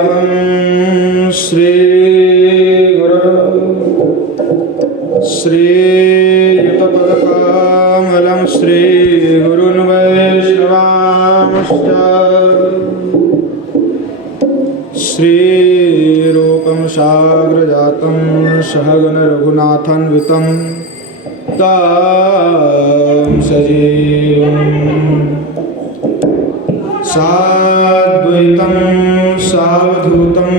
अहं श्रीयुतपदकमलं श्रीगुरुन् वैष्णवांश्च श्रीरूपं साग्रजातं सहगण रघुनाथान्वितं तं सजीवम् साद्वैतं सावधूतं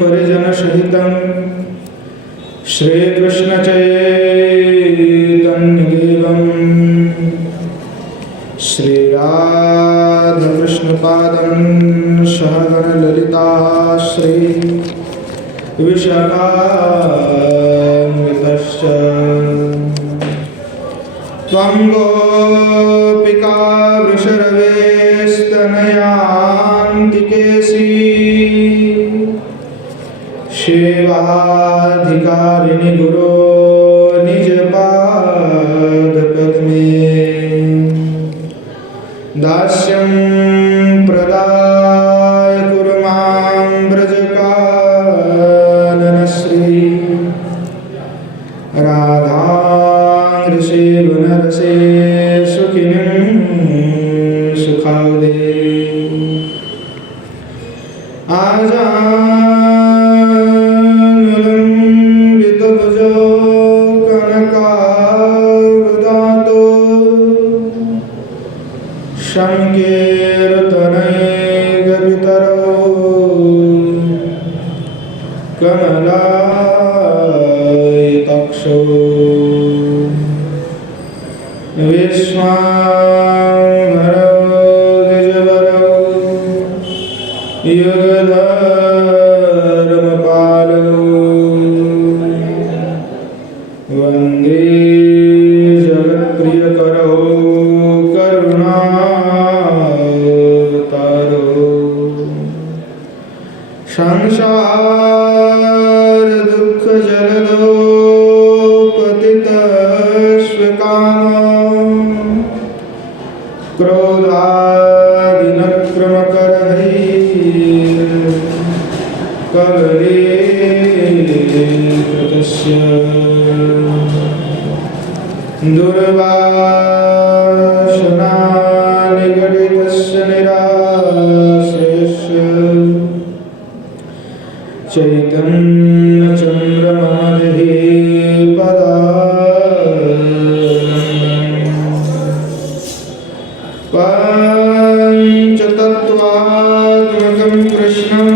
परिजनसहितं श्रीकृष्णचैतन्यदेवं श्रीराधाकृष्णपादं सहगणललिता श्रीविशाखान्वितश्च त्वं गोपिका वृषरवेस्तनयान्तिकेशी सेवाधिकारिणि गुरो निजपादपद्मे दास्यं प्रदाय कुरु मां व्रजकाननश्री राधाङ्घ्रिसेवनरसे सुखिनीं सुखावदे आजानुलम्बितभुजो कनकावदातो शङ्केर्तनैकपितरो कमलायताक्षो विश्वाम्भरो द्विजवरो युगधर्मपालो वन्दे जगत्प्रियकरो करुणावतारो संसारदुःखजलदो पतितस्वकामो क्रोधादिनक्रमकरैर्कवलीकृतस्य दुर्वासनानिगडितस्य निराश्रयस्य चैतन्यचन्द्रमणिः पञ्चतत्त्वात्मकं कृष्णं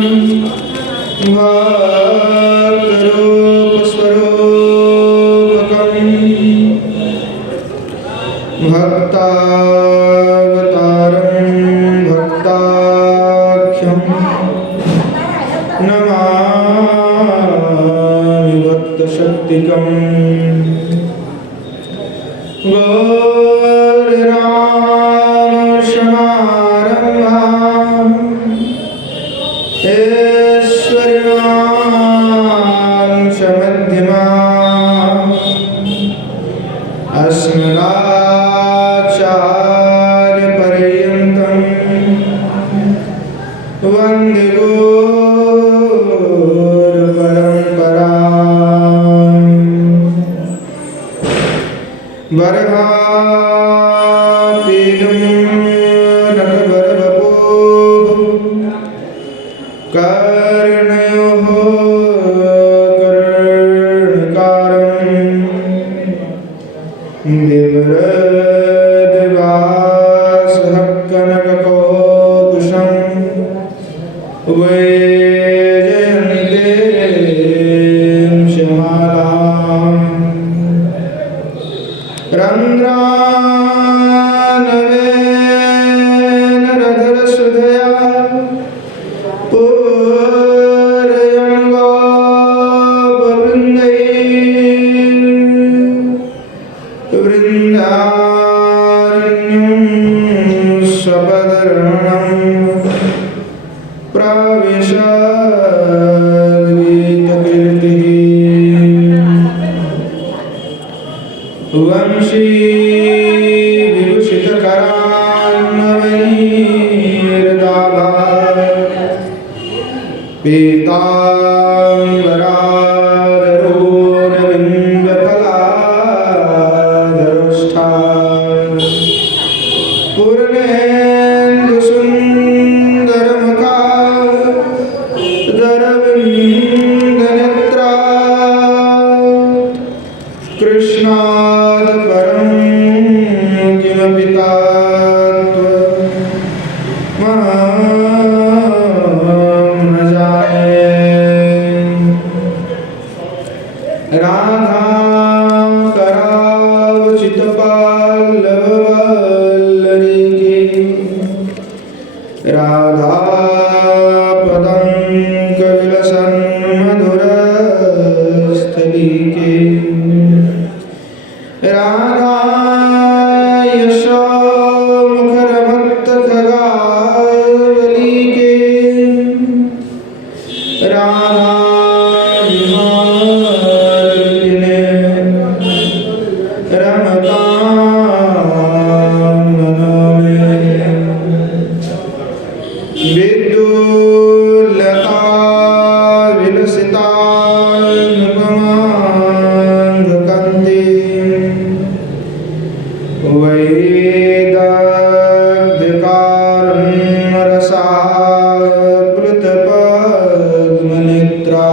भक्तरूपस्वरूपकं भक्तावतारं भक्ताख्यं नमामि भक्तशक्तिकम् अस्मदाचार्यपर्यन्तं वन्दे गुरुपरम्पराम् वरहापीडं नटवरवपुः कर्णयोः कर्णिकारं बिभ्रद्वासः कनककोकुशं वैजयन्तीं श्यामलाम् रन्ध्रानवेन रधरसुधया पूरयन् गोपवृन्दैः वृन्दारण्यं स्वपदर्णं प्रविशद्गीतकीर्तिः वंशी विभूषितकरान्वयैर्दाभा पीताम्बराधरो नबिम्बफलाधरोष्ठा पूर्णेन्दुसुन्दरमुखा दरविन्दनेत्रा कृष्णात् परं किमपि तत्त्वमहं न जाने। राधा करावचितपाल्लवल्लरी की राधा पदं कविलसन् मधुरस्थली के राधा यशोमुखरमत्तखगावली के राधा विहारिणे रमतां मनो मे विद्युल्लता विलसिता नुपमाङ्गकान्ति वैदग्ध्यकारुण्यरसाप्लुतपद्मनेत्रा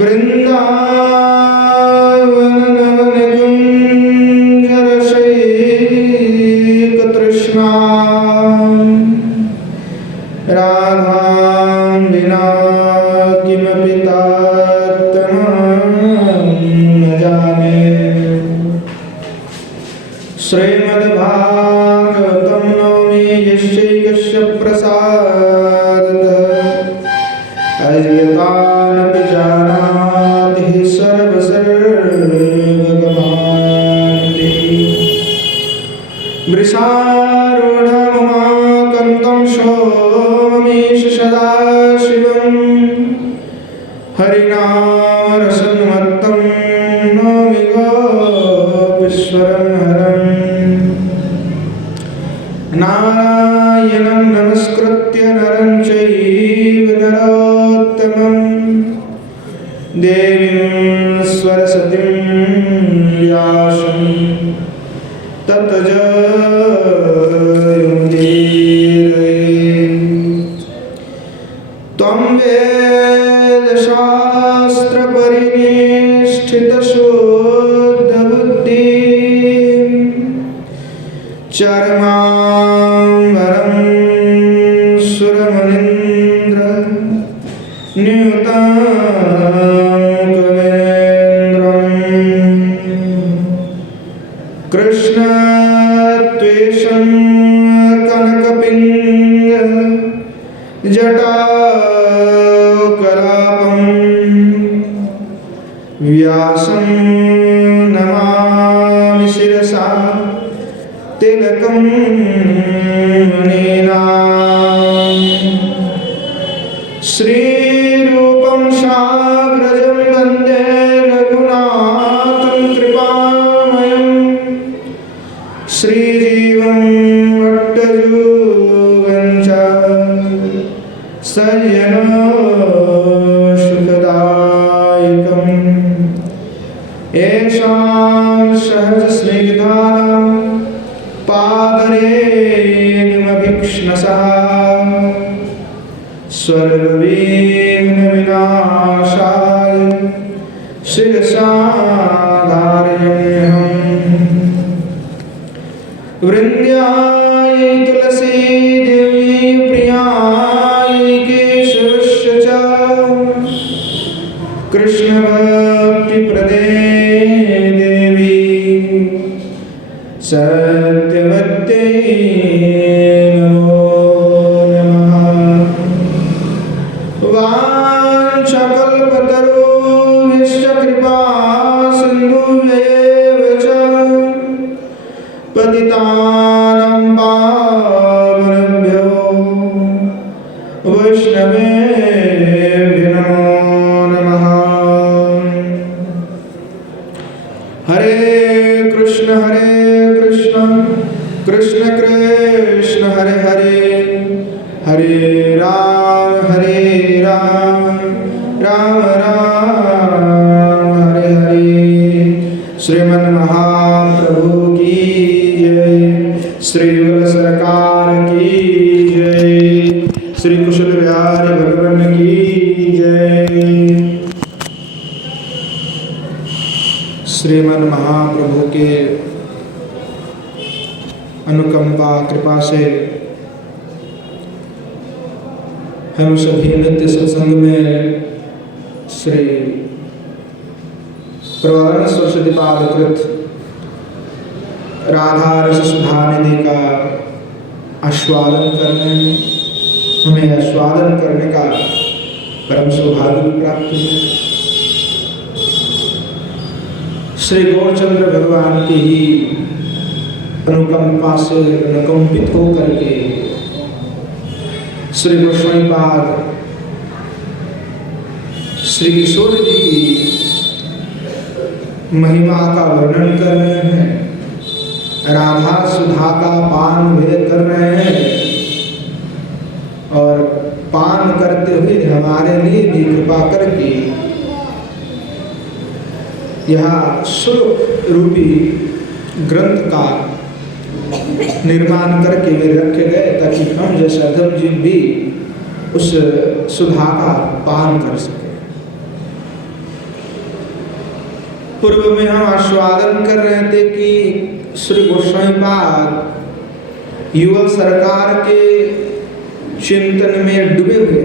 वृन्दावननवनिकुञ्जरसैकतृष्णा राधां विना किमपि तत्त्वमहं न जाने। श्रीमद्भागवतं नौमि यस्यैकस्य प्रसादतः अज्ञातानपि जानाति सर्वसर्वगमान्ति वृषारूढमुमाकन्तं सोममीश सदाशिवं हरिनामरसन्मत्तं नौमि गोपीश्वरं हरम् नारायणं नमस्कृत्य नरं चैव नरोत्तमं देवीं सरस्वतीं व्यासं ततो जयमुदीरयेत्। त्वं वेदशास्त्रपरिनिष्ठितशुद्धबुद्धिं चर्माम्बरं सुरमुनीन्द्र नियुतं कवीन्द्रम् कृष्णत्वेषं कनकपिङ्ग जटाकलापं व्यासं नमामि शिरसा तिलकं मुनीनां श्रीरूपं साग्रजं वन्दे रघुनाथं कृपामयं श्रीजीवं भट्टयोगं च सज्जनो सुखदायकम् येषां सहजस्निग्धानां पादरेणुमभीक्ष्णसः स्वर्गविघ्नविनाशाय शिरसा धारयाम्यहम्। वृन्द्याय तुलसी देवी प्रियाय केशवस्य च कृष्णभक्तिप्रदे देवी सत्यवत्यै नमो नमः। वाञ्छकल्पतरुभ्यश्च कृपा सिन्धुभ्येव च पतितानां पावनेभ्यो वैष्णवेभ्यो नमो नमः। हरे कृष्ण कृष्ण कृष्ण हरे हरे हरे श्रीमन महाप्रभु की जय। श्री युगल सरकार की जय। श्री कुशल बिहारी भगवान की जय। श्रीमन महाप्रभु के अनुकंपा कृपा से हम सभी नित्य सत्संग में श्री प्रवरण सरस्वती पादकृत राधा रस सुधा निधि का आस्वादन करने में हमें आस्वादन करने का परम सौभाग्य प्राप्त है। श्री गौरचंद्र भगवान की ही अनुकंपा से अनुकंपित होकर के श्री गोस्वामीपाद श्री किशोर जी की महिमा का वर्णन कर रहे हैं, राधा सुधा का पान वे कर रहे हैं और पान करते हुए हमारे लिए भी कृपा करके यह शुल्क रूपी ग्रंथ का निर्माण करके वे रखे गए ताकि हम जैसे अधम जीव भी उस सुधा का पान कर सके। पूर्व में हम आस्वादन कर रहे थे कि श्री गोस्वामीपाद युगल सरकार के चिंतन में डूबे हुए,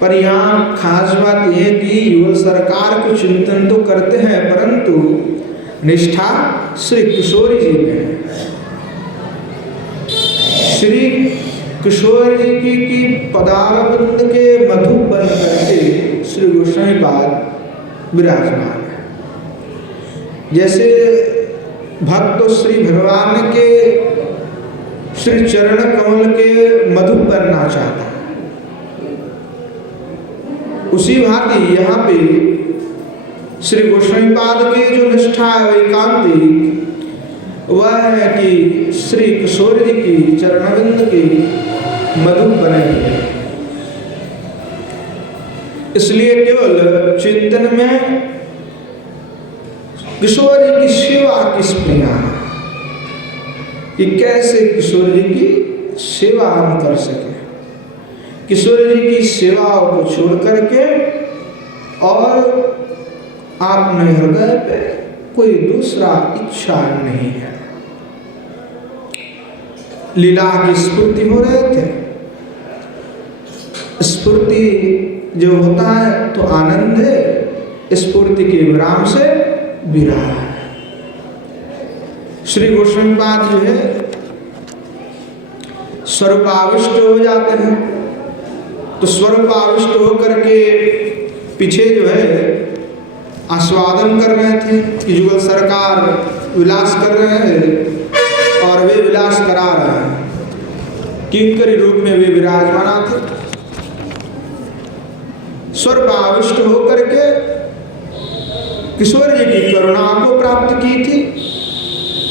पर यहाँ खास बात यह कि युगल सरकार के चिंतन तो करते हैं परंतु निष्ठा श्री किशोर जी में है। श्री किशोर जी की पदारविंद के मधु बन करके श्री गोस्वामीपाद विराजमान है। जैसे भक्त श्री भगवान के श्री चरण कमल के मधु बनना चाहता है, उसी भांति यहाँ पे श्री गोस्वामीपाद के जो निष्ठा है एकांतिक वह है कि श्री किशोर जी की चरणविंद की मधु बने हुए। इसलिए केवल चिंतन में किशोर जी की सेवा किस प्रिया है कि कैसे किशोर जी की सेवा हम कर सके, किशोर जी की सेवाओं को छोड़ करके और आपने हृदय पे कोई दूसरा इच्छा नहीं है। लीला की स्फूर्ति हो रहे थे, स्फूर्ति जो होता है तो आनंद है, स्फूर्ति के विराम से विराम है। श्री गोस्वामीपाद जो है स्वरूपाविष्ट हो जाते हैं, तो स्वरूपाविष्ट होकर के पीछे जो है आस्वादन कर रहे थे कि युगल सरकार विलास कर रहे हैं और वे विलास करा रहे हैं, किंकरी रूप में वे विराजमान थे। स्वरूपाविष्ट होकर के किशोर जी की करुणा को प्राप्त की थी।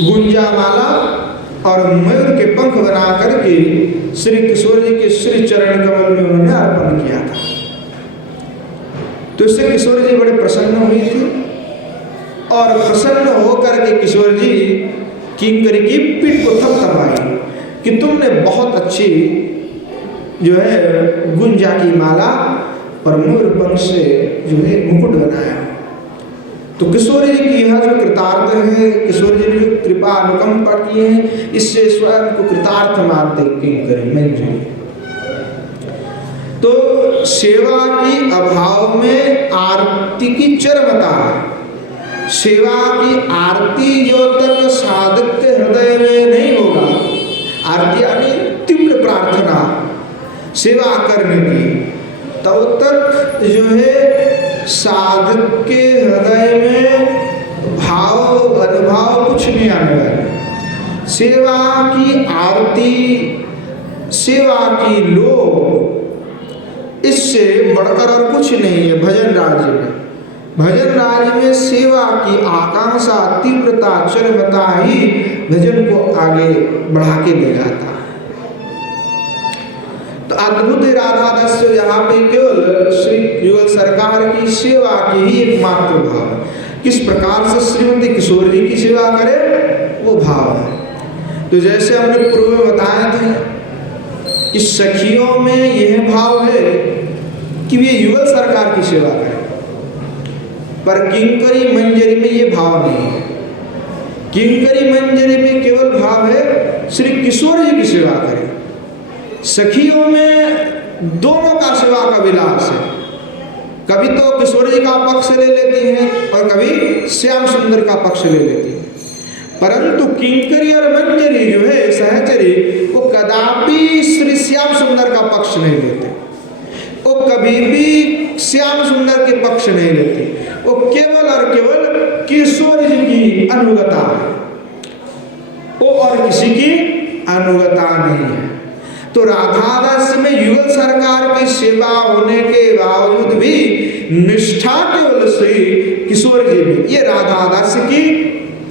गुंजा माला और मयूर के पंख बना करके श्री किशोर जी के श्री चरण कमल में उन्होंने अर्पण किया था। तो इससे किशोर जी बड़े प्रसन्न हुई थी और प्रसन्न होकर के किशोर जी किंकरी की पीठ को थपथपाई कि तुमने बहुत अच्छी जो है गुंजा की माला और मयूर पंख से जो है मुकुट बनाया। तो किशोर जी की यह जो कृतार्थ है, किशोर जी ने जो कृपा अनुकंपा की है, इससे स्वयं को कृतार्थ मानते किंकरी मंजरी। तो सेवा की अभाव में आरती की चरमता, सेवा की आरती जो तक साधक के हृदय में नहीं होगा, आरती यानी तीव्र प्रार्थना सेवा करने की, तब तक जो है साधक के हृदय में भाव अनुभाव कुछ नहीं आने वाला। सेवा की आरती, सेवा की लोभ, इससे बढ़कर और कुछ नहीं है। भजन राज्य में, भजन राज्य में सेवा की आकांक्षा, तीव्रता, चरमता ही भजन को आगे बढ़ा के ले जाता है। तो अद्भुत राधा दास यहाँ पे केवल श्री युगल सरकार की सेवा की ही एकमात्र भाव है। किस प्रकार से श्रीमती किशोर जी की सेवा करे वो भाव है। तो जैसे हमने पूर्व में बताया था कि सखियों में यह भाव है कि वे युगल सरकार की सेवा करें, पर किंकरी मंजरी में ये भाव नहीं है। किंकरी मंजरी में केवल भाव है श्री किशोर जी की सेवा करें। सखियों में दोनों का सेवा का विलास है, कभी तो किशोर जी का पक्ष ले लेती हैं और कभी श्याम सुंदर का पक्ष ले लेती हैं। परंतु किंकरी और मंजरी जो है सहचरी, वो कदापि श्री श्याम सुंदर का पक्ष नहीं लेते, वो कभी भी श्याम सुंदर के पक्ष नहीं लेते, वो केवल और केवल किशोर जी की अनुगता है, वो और किसी की अनुगता नहीं है। तो राधा दास में युगल सरकार की सेवा होने के बावजूद भी निष्ठा केवल श्री किशोर जी में, ये राधा दास की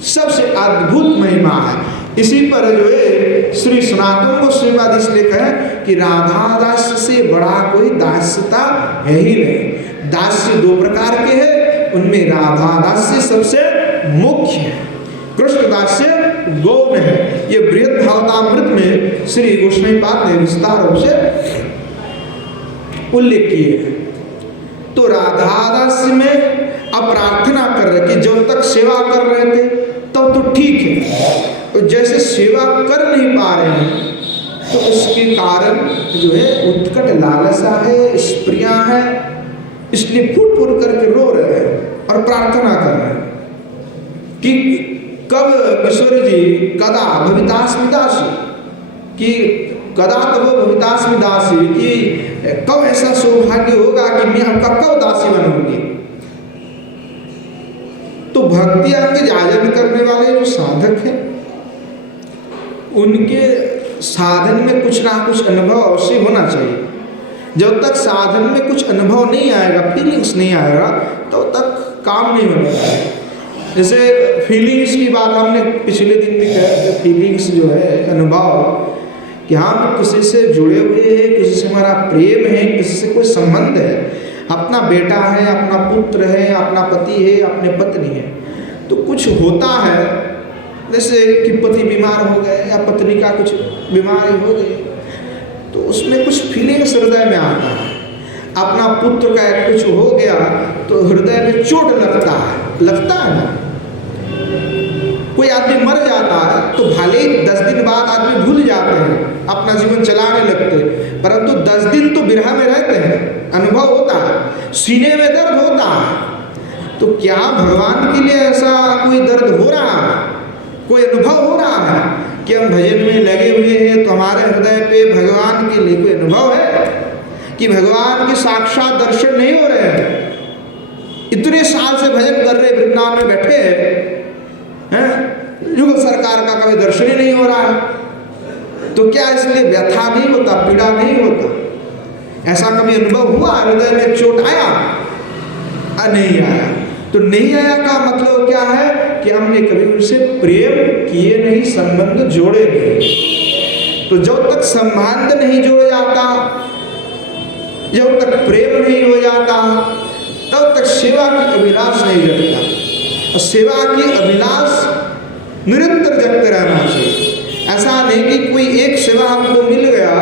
सबसे अद्भुत महिमा है। इसी पर जो है श्री सनातन गोस्वामी इसलिए कहे कि राधा दास से बड़ा कोई दास्यता है ही नहीं। दास्य दो प्रकार के हैं, उनमें राधा दास्य सबसे मुख्य है, कृष्ण दास्य गौण है। ये बृहद भावतामृत में श्री गोस्वामी पाद ने विस्तार रूप से उल्लेख किए हैं। तो राधा दास्य में अब प्रार्थना कर रहे कि जब तक सेवा कर रहे थे तब तो ठीक है, तो जैसे सेवा कर नहीं पा रहे हैं तो उसके कारण जो है उत्कट लालसा है, स्प्रिया है, इसलिए फुट फुट करके रो रहे हैं और प्रार्थना कर रहे हैं कि कब किशोर जी कदा भवितास्मि दासी, कि कदा तब भवितास्मि दासी, कि कब ऐसा सौभाग्य होगा कि मैं आपका कब दासी बनूंगी। तो भक्ति अंग जाजन करने वाले जो साधक हैं उनके साधन में कुछ ना कुछ अनुभव अवश्य होना चाहिए। जब तक साधन में कुछ अनुभव नहीं आएगा, फीलिंग्स नहीं आएगा, तो तक काम नहीं होगा। जैसे फीलिंग्स की बात हमने पिछले दिन भी कहा, फीलिंग्स जो है अनुभव, कि हम किसी से जुड़े हुए हैं, किसी से हमारा प्रेम है, किसी से कोई संबंध है, अपना बेटा है, अपना पुत्र है, अपना पति है, अपने पत्नी है, तो कुछ होता है, जैसे कि पति बीमार हो गए या पत्नी का कुछ बीमारी हो गई, तो उसमें कुछ फीलिंग्स हृदय में आता है। अपना पुत्र का कुछ हो गया तो हृदय में चोट लगता है ना। कोई आदमी मर जाता है तो भले ही 10 दिन बाद आदमी भूल जाते हैं, अपना जीवन चलाने लगते हैं, परंतु 10 दिन तो बिरहा में रहते हैं, अनुभव होता है, सीने में दर्द होता है। तो क्या भगवान के लिए ऐसा कोई दर्द हो रहा है, कोई अनुभव हो रहा है कि हम भजन में लगे हुए हैं तो हमारे हृदय पे भगवान के लिए कोई अनुभव है कि भगवान के साक्षात दर्शन नहीं हो रहे हैं? इतने साल से भजन कर रहे, वृंदावन में बैठे हैं, युगल सरकार का कभी दर्शन ही नहीं हो रहा है, तो क्या इसलिए व्यथा नहीं होता, पीड़ा नहीं होता? ऐसा कभी अनुभव हुआ? हृदय में चोट आया? नहीं आया। तो नहीं आया का मतलब क्या है कि हमने कभी उनसे प्रेम किए नहीं, संबंध जोड़े नहीं। तो जब तक संबंध नहीं जोड़ जाता, जब तक प्रेम नहीं हो जाता, तब तक सेवा की अभिलाष नहीं जगता। और सेवा की अभिलाष निरंतर जगते रहना चाहिए। ऐसा नहीं कि कोई एक सेवा हमको मिल गया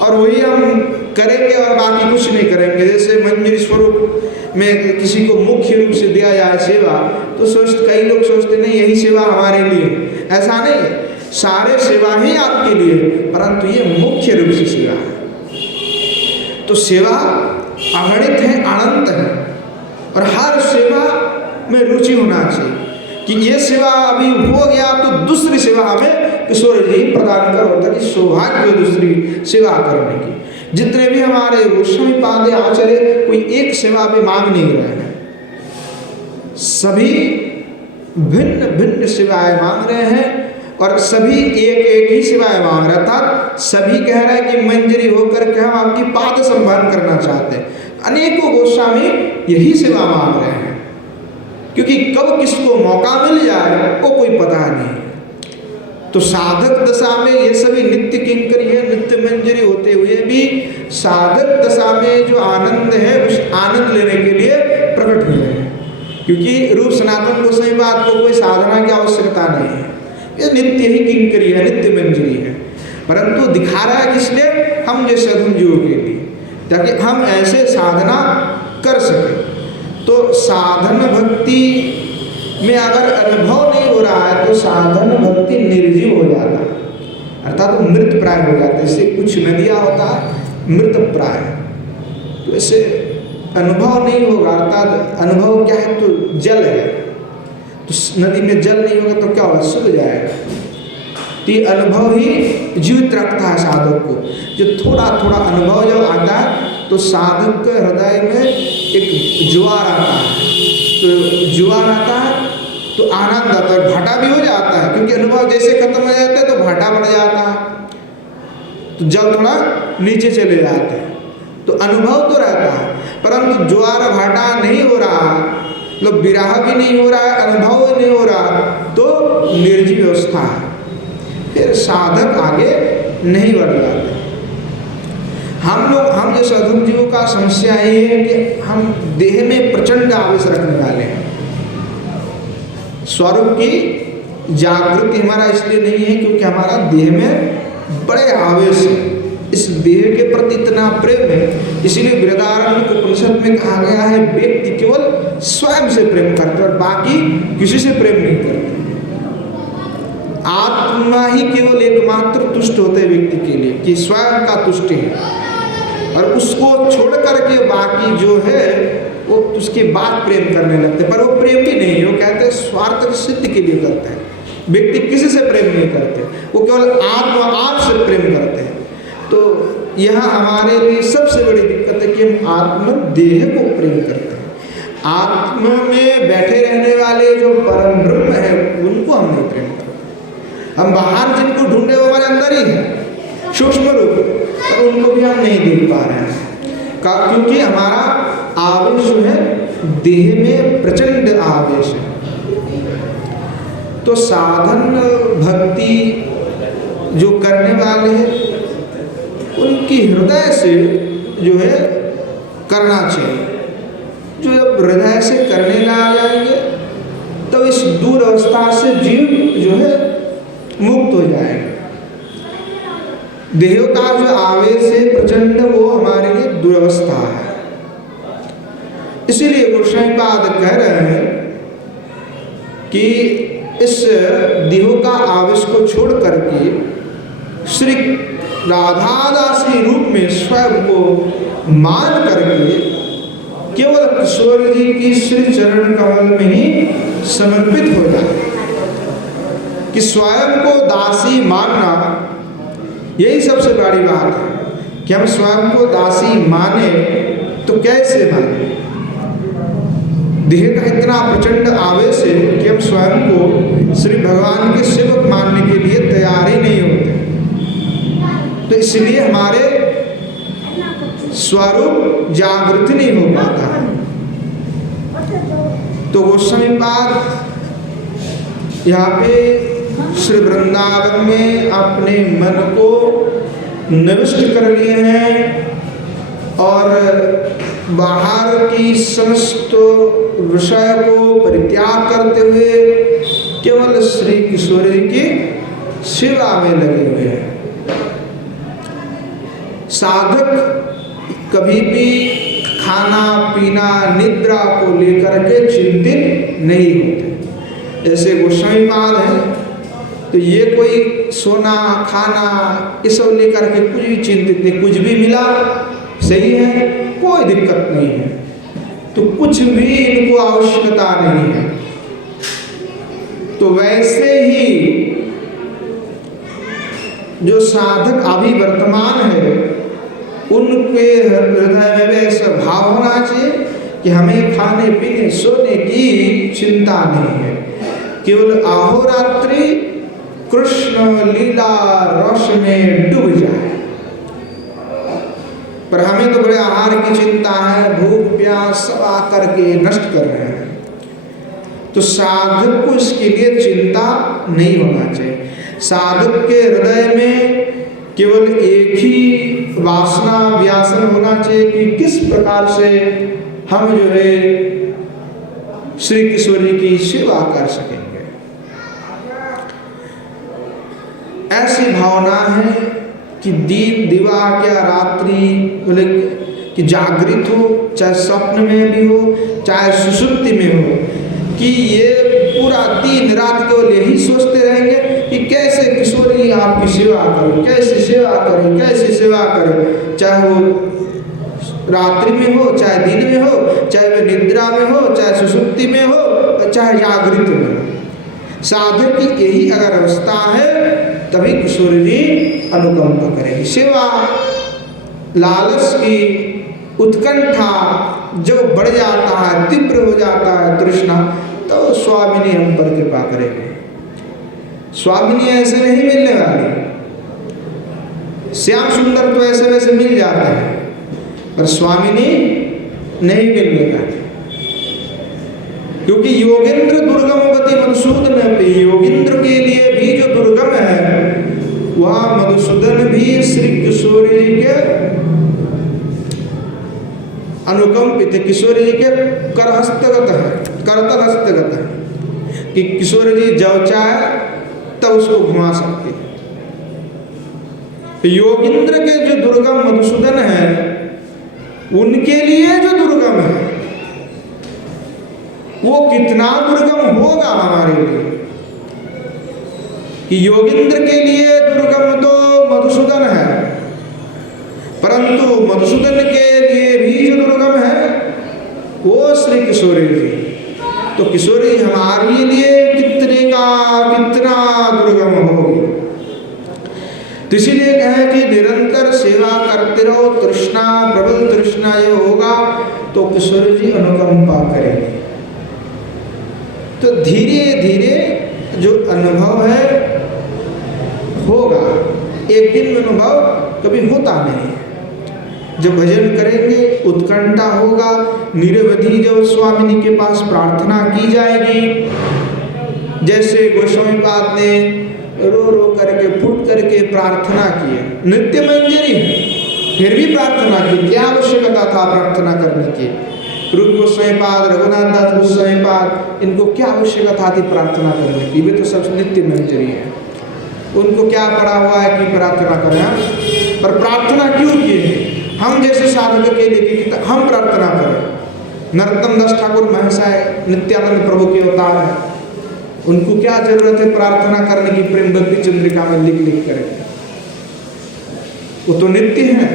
और वही हम करेंगे और बाकी कुछ नहीं करेंगे। जैसे मंजरी स्वरूप में किसी को मुख्य रूप से दिया जाए सेवा, तो कई लोग सोचते नहीं यही सेवा हमारे लिए, ऐसा नहीं है। सारे सेवा ही आपके लिए, परंतु ये मुख्य रूप से सेवा है। तो सेवा अगणित है, अनंत है, और हर सेवा में रुचि होना चाहिए कि ये सेवा अभी हो गया तो दूसरी सेवा हमें किशोर जी प्रदान करो, ताकि सौभाग्य दूसरी सेवा करने की। जितने भी हमारे गोस्वामी पाद आचार्य कोई एक सेवा भी मांग नहीं रहे हैं, सभी भिन्न भिन्न सेवाएं मांग रहे हैं, और सभी एक एक ही सेवाएं मांग रहे था। सभी कह रहे हैं कि मंजरी होकर के हम आपकी पाद संभान करना चाहते हैं। अनेकों गोस्वामी यही सेवा मांग रहे हैं, क्योंकि कब किसको मौका मिल जाए वो कोई पता नहीं। तो साधक दशा में ये सभी नित्य किंकरी है, नित्य मंजरी होते हुए भी साधक दशा में जो आनंद है उस आनंद लेने के लिए प्रकट हुए हैं। क्योंकि रूप सनातन गोसाई बात को कोई साधना की आवश्यकता नहीं है, ये नित्य ही किंकरी है, नित्य मंजरी है। परंतु दिखा रहा है किस लिए? हम जैसे अधम जीवों के लिए, ताकि हम ऐसे साधना कर सकें। तो साधन भक्ति में अगर अनुभव नहीं हो रहा है तो साधन भक्ति निर्जीव हो जाता है, अर्थात तो मृत प्राय हो जाता है। जैसे कुछ नदियाँ होता है मृत प्राय, तो ऐसे अनुभव नहीं होगा, अर्थात अनुभव क्या है? तो जल है, तो नदी में जल नहीं होगा तो क्या होगा? सूख जाएगा। तो ये अनुभव ही जीवित रखता है साधक को। जो थोड़ा थोड़ा अनुभव जब आता है तो साधक के हृदय में एक ज्वार आता है, तो ज्वार आता है तो आनंद आता है, भाटा भी हो जाता है, क्योंकि अनुभव जैसे खत्म हो जाता है तो भाटा बढ़ जाता है, तो जल थोड़ा नीचे चले जाते हैं, तो अनुभव तो रहता है। परंतु ज्वार भाटा नहीं हो रहा, मतलब विराह भी नहीं हो रहा है, अनुभव भी नहीं हो रहा, तो निर्जीव व्यवस्था है, फिर साधक आगे नहीं बढ़ जाते। हम जैसे अधम जीवों का समस्या ये है कि हम देह में प्रचंड आवेश रखने वाले हैं। स्वरूप की जागृति हमारा इसलिए नहीं है क्योंकि हमारा देह में बड़े आवेश है, इस देह के प्रति इतना प्रेम है। इसीलिए बृहदारण्यक उपनिषद में कहा गया है व्यक्ति केवल स्वयं से प्रेम करते और बाकी किसी से प्रेम नहीं करते। आत्मा ही केवल एकमात्र तुष्ट होते हैं व्यक्ति के लिए, कि स्वयं का तुष्ट है, और उसको छोड़ करके बाकी जो है वो उसके बाद प्रेम करने लगते हैं। पर वो प्रेम भी नहीं है, वो कहते हैं स्वार्थ सिद्धि के लिए करते हैं। व्यक्ति किसी से प्रेम नहीं करते, वो केवल आत्मा आप से प्रेम करते हैं। तो यह हमारे लिए सबसे बड़ी दिक्कत है कि हम आत्म देह को प्रेम करते हैं। आत्मा में बैठे रहने वाले जो परम ब्रह्म है उनको हम नहीं प्रेम करते। हम बाहर जिनको ढूंढे वो हमारे अंदर ही है सूक्ष्म रूप, तो उनको भी हम नहीं देख पा रहे हैं, क्योंकि हमारा आवेश जो है देह में प्रचंड आवेश है। तो साधन भक्ति जो करने वाले हैं उनकी हृदय से जो है करना चाहिए। जो जब हृदय से करने लग जाएंगे तो इस दूर अवस्था से जीव जो है मुक्त हो जाएगा। देह का जो आवेश है प्रचंड, वो हमारे लिए दुर्वस्था है। इसीलिए गोस्वामीपाद कह रहे हैं कि इस देह का आवेश को छोड़ करके श्री राधादासी रूप में स्वयं को मान करके केवल किशोर जी की श्री चरण कमल में ही समर्पित हो जाए। कि स्वयं को दासी मानना यही सबसे बड़ी बात है कि हम स्वयं को दासी माने तो कैसे माने। देह का इतना प्रचंड आवेश है कि हम स्वयं को श्री भगवान के सेवक मानने के लिए तैयार ही नहीं होते। तो इसलिए हमारे स्वरूप जागृत नहीं हो पाता है। तो गोस्वामीपाद यहाँ पे श्री वृंदावन में अपने मन को निविष्ट कर लिए हैं और बाहर की समस्त विषय को परित्याग करते हुए केवल श्री किशोर जी की सेवा में लगे हुए हैं। साधक कभी भी खाना पीना निद्रा को लेकर के चिंतित नहीं होते। ऐसे गोस्वामीपाद है तो ये कोई सोना खाना ये सब लेकर के कुछ भी चिंतित नहीं, कुछ भी मिला सही है, कोई दिक्कत नहीं है, तो कुछ भी इनको आवश्यकता नहीं है। तो वैसे ही जो साधक अभी वर्तमान है उनके हृदय में ऐसा भाव होना चाहिए कि हमें खाने पीने सोने की चिंता नहीं है, केवल अहोरात्रि कृष्ण लीला रस में डूब जाए। पर हमें तो बड़े आहार की चिंता है, भूख प्यास सब आकर के नष्ट कर रहे हैं। तो साधक को इसके लिए चिंता नहीं होना चाहिए। साधक के हृदय में केवल एक ही वासना व्यासन होना चाहिए कि किस प्रकार से हम जो है श्री किशोर जी की सेवा कर सकेंगे। ऐसी भावना है कि दिन दिवा क्या रात्रि बोले कि जागृत हो, चाहे स्वप्न में भी हो चाहे सुषुप्ति में हो, कि ये पूरा दिन रात केवल यही सोचते रहेंगे कि कैसे किशोर जी आपकी सेवा करें, कैसे सेवा करें, कैसे सेवा करें, चाहे वो रात्रि में हो, चाहे दिन में हो, चाहे वे निद्रा में हो, चाहे सुषुप्ति में हो, चाहे जागृत में हो। साधक की यही अगर अवस्था है तभी किशोर जी अनुकंपा करेंगे। सेवा लालच की उत्कंठा जब बढ़ जाता है, तीव्र हो जाता है तृष्णा, तो स्वामिनी हम पर कृपा करेंगे। स्वामिनी ऐसे नहीं मिलने वाली, श्याम सुंदर तो ऐसे वैसे मिल जाते हैं पर स्वामिनी नहीं मिलने वाली, क्योंकि योगेंद्र दुर्गम गति मधुसूदन पे, योगेंद्र के लिए भी जो दुर्गम है वह मधुसूदन भी श्री किशोर जी के अनुकंपित है, किशोर जी के करहस्तगत है, करतल हस्तगत है कि किशोर जी जब चाहे तब उसको घुमा सकते हैं। योगेंद्र के जो दुर्गम मधुसूदन है उनके लिए जो दुर्गम है वो कितना दुर्गम होगा हमारे लिए, कि योगेंद्र के लिए दुर्गम तो मधुसूदन है, परंतु मधुसूदन के लिए भी जो दुर्गम है वो श्री किशोरी जी। तो किशोरी हमारे लिए कितना दुर्गम होगी। तो इसीलिए कहे कि निरंतर सेवा करते रहो, तृष्णा प्रबल तृष्णा ये होगा तो किशोरी जी अनुकंपा करेंगे। तो धीरे धीरे जो अनुभव है होगा, एक दिन में अनुभव कभी होता नहीं। जब भजन करेंगे उत्कंठा होगा, निरवधि जब स्वामिनी के पास प्रार्थना की जाएगी, जैसे गोस्वामी पाद ने रो रो करके फूट करके प्रार्थना की है, नित्य मंजरी है फिर भी प्रार्थना की, क्या आवश्यकता था प्रार्थना करने की। रूप गोस्वामी पाद, रघुनाथ दास गोस्वामी पाद, इनको क्या आवश्यकता थी प्रार्थना करने की, वे तो सब नित्य मंजरी है, उनको क्या पड़ा हुआ है कि प्रार्थना करें, पर प्रार्थना क्यों की। हम जैसे साधक के लिए हम प्रार्थना करें। नरोत्तम दास ठाकुर महसाय नित्यानंद प्रभु के अवतार है, उनको क्या जरूरत है प्रार्थना करने की, प्रेम भक्ति चंद्रिका में लिख लिख करें, वो तो नित्य है,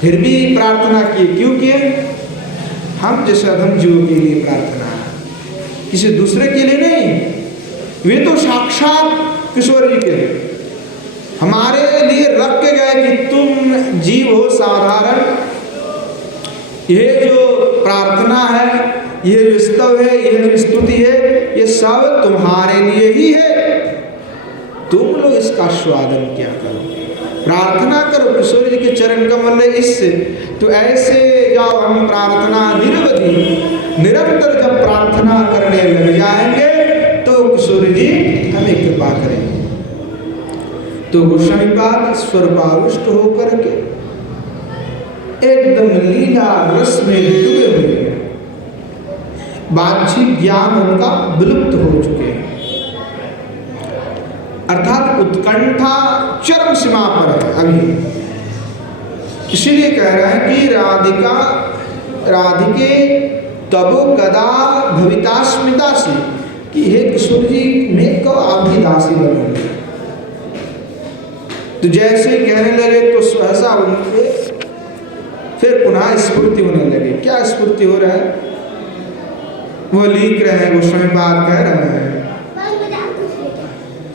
फिर भी प्रार्थना की क्यों किए। हम जैसे अधम जीवों के लिए प्रार्थना है, किसी दूसरे के लिए नहीं, वे तो साक्षात किशोर जी के लिए हमारे लिए रख के गए कि तुम जीव हो साधारण, ये जो प्रार्थना है, ये जो स्तव है, ये जो स्तुति है, ये सब तुम्हारे लिए ही है, तुम लोग इसका स्वादन क्या करो, प्रार्थना करो किशोर जी के चरण कमल में। इससे तो ऐसे जाओ हम प्रार्थना निरवधि निरंतर जब प्रार्थना करने लग जाएंगे तो किशोर जी हमें कृपा करेंगे। तो गोस्वामी पाद स्वरूपाविष्ट होकर के एकदम लीला रस में डूबे हुए हैं, वांछित ज्ञान उनका विलुप्त हो चुके हैं, अर्थात उत्कंठा चरम सीमा पर है अभी। इसीलिए कह रहा है कि राधिके तबो कदा भवितास्मितासी, कि हे किशोर जी मैं कब आपकी दासी बनूंगी। तो जैसे कहने लगे तो सहसा उनके फिर पुनः स्फूर्ति होने लगे। क्या स्फूर्ति हो रहा है वो लिख रहे हैं, गोस्वामी पाद कह रहे हैं,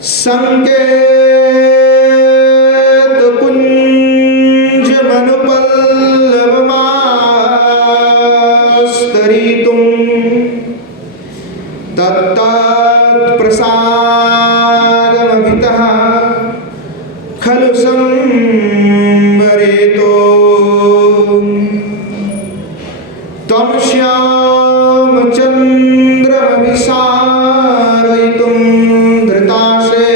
संकेत कुंज मनुपल्लव मास्तरितुम तत्तत् प्रसादमभितः खलु संवरेतो त्वं श्यामचन्द्रमभिसारयितुं धृताशे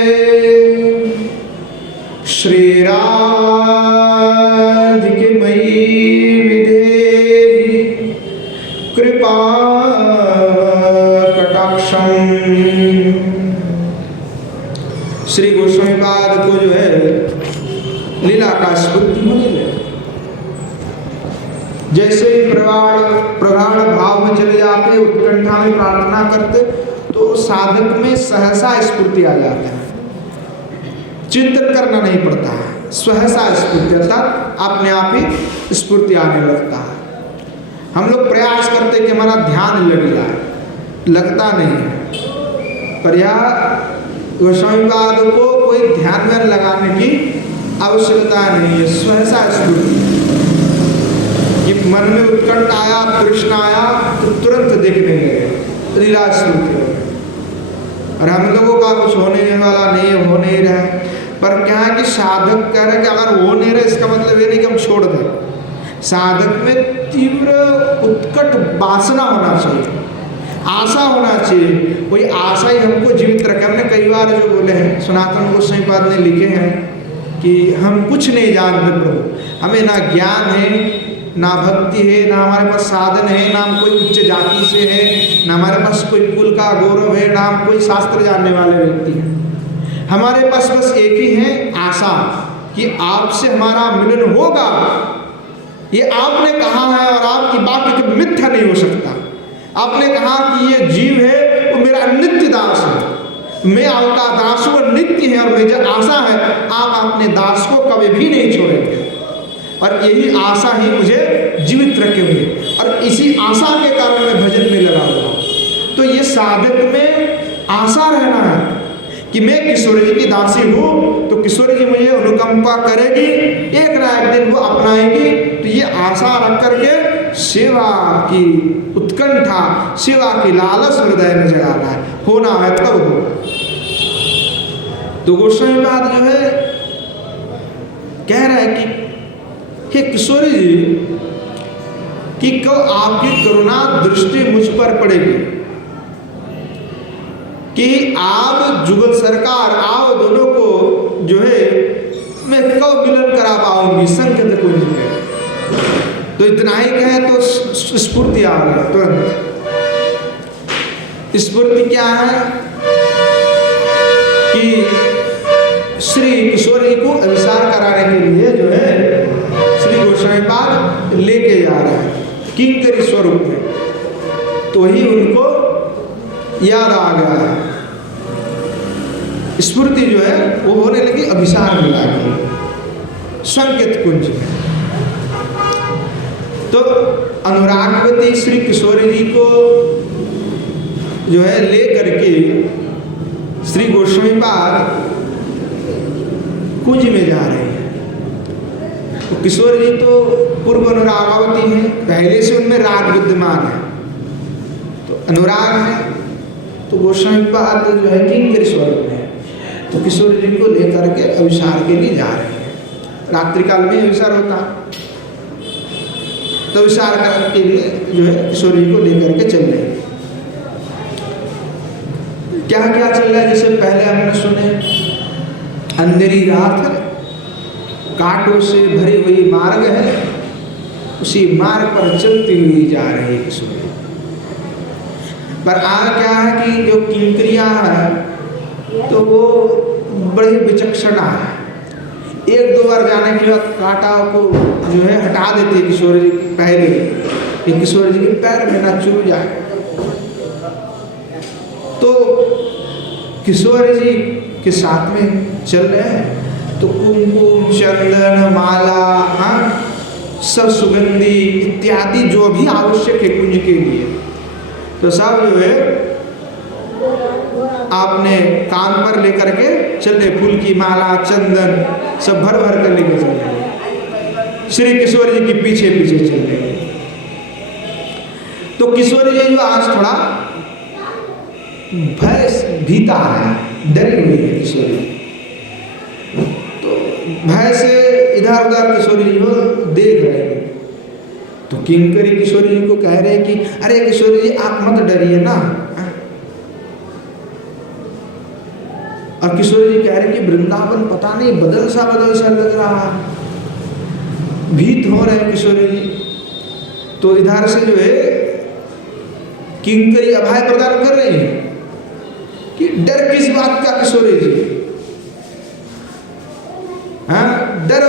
श्री गोस्वामी पाद को जो है लीला का स्फूर्ति होने लगे। जैसे ही प्रगाढ़ भाव में चले जाते, उत्कंठा में प्रार्थना करते, तो साधक में सहसा स्फूर्ति आ जाता है, चिंतन करना नहीं पड़ता है, सहसा स्फूर्ति अर्थात अपने आप ही स्फूर्ति आने लगता है। हम लोग प्रयास करते कि हमारा ध्यान लग जाए, लगता नहीं है। पर यह गोस्वामी पाद को कोई ध्यान में लगाने की आवश्यकता नहीं है, सहसा स्फूर्ति। कि मन में उत्कंठ आया, प्रश्न आया तो तुरंत देखने लगे, लीला स्फूर्ति हो गई। और हम लोगों का कुछ होने वाला नहीं है, हो नहीं रहा है। पर क्या है कि साधक कह रहे हैं कि अगर हो नहीं रहा, इसका मतलब ये नहीं कि हम छोड़ दें। साधक में तीव्र उत्कट वासना होना चाहिए, आशा होना चाहिए। कोई आशा ही हमको जीवित रखे। हमने कई बार जो बोले हैं, सनातन गोस्वामी पाद ने लिखे हैं कि हम कुछ नहीं जानते प्रभु, हमें ना ज्ञान है, ना भक्ति है, ना हमारे पास साधन है, ना हम कोई उच्च जाति से है, ना हमारे पास कोई कुल का गौरव है, ना हम कोई शास्त्र जानने वाले व्यक्ति हैं। हमारे पास बस एक ही है आशा कि आपसे हमारा मिलन होगा। ये आपने कहा है और आपकी बात एक मिथ्या नहीं हो सकता। आपने कहा कि ये जीव है वो मेरा नित्य दास है, मैं आपका दास हूँ, नित्य है, और मुझे आशा है आप अपने दास को कभी भी नहीं छोड़ेंगे। और यही आशा ही मुझे जीवित रखे हुए, और इसी आशा के कारण मैं भजन में लगा हुआ। तो ये साधक में आशा रहना है कि मैं किशोर जी की दासी हूँ, तो किशोर जी मुझे अनुकंपा करेगी, एक ना एक दिन वो अपनाएगी। तो ये आशा रख करके सेवा की उत्कंठा, सेवा की लालस हृदय में जगाना है, होना है तब हो। तो गोस्वामी पाद जो है कह रहे हैं कि हे किशोरी जी, कि कब आपकी करुणा दृष्टि मुझ पर पड़ेगी कि आप जुगल सरकार, आप दोनों को जो है मैं कब मिलन करा पाऊंगी, संकेत कोई नहीं कहे। तो इतना ही कहे तो स्फूर्ति आ गया तुरंत। स्फूर्ति क्या है कि श्री किशोर जी को अभिसार कराने के लिए जो है श्री गोस्वामी पाद लेके जा रहे हैं किंकरी स्वरूप में। तो ही उनको याद आ गया है, स्फूर्ति जो है वो होने लगी अभिसार मिला के संकेत कुंज में। तो अनुरागवती श्री किशोरी जी को जो है ले करके श्री गोस्वामी पाद कुंज में जा रहे हैं। तो किशोर जी तो पूर्व अनुरागावती हैं, पहले से उनमें राग विद्यमान है, तो अनुराग है। तो गोस्वामी पाद जो है किंकरी स्वरूप है। तो किशोर जी को लेकर के अभिसार के लिए जा रहे हैं। रात्रि काल में अभिसार होता है, तो अभिसार के लिए जो है किशोर जी को लेकर के चल रहे हैं। क्या क्या चल रहा है, जैसे पहले हमने सुने, अंधेरी रात है, कांटों से भरी हुई मार्ग है, उसी मार्ग पर चलती हुई जा रही है किशोर। पर आज क्या है कि जो किंकरियां है तो वो बड़ी विचक्षणा है, एक दो बार जाने के बाद कांटा को जो है हटा देती है किशोर जी पहले, कि किशोर जी के पैर में ना चुभ जाए। तो किशोर जी के साथ में चल रहे हैं, तो कुमकुम, चंदन, माला, हाँ, सब सुगंधी इत्यादि जो भी आवश्यक है कुंज के लिए, तो सब जो है आपने कान पर लेकर के चल रहे, फूल की माला, चंदन सब भर भर कर लेकर चल रहे, श्री किशोर जी के पीछे पीछे चल रहे। तो किशोर जी जो आज थोड़ा भय भीता है, डरी हुई है किशोर जी। तो भय से इधर उधर किशोरी जी को देख रहे हैं। तो किंकरी किशोरी जी को कह रहे हैं कि अरे किशोरी जी आप मत डरिए ना। और किशोरी जी कह रहे हैं कि वृंदावन पता नहीं बदल सा लग रहा, भीत हो रहे हैं किशोरी जी। तो इधर से जो है किंकरी अभय प्रदान कर रही है कि डर किस बात का किशोरी जी, हाँ डर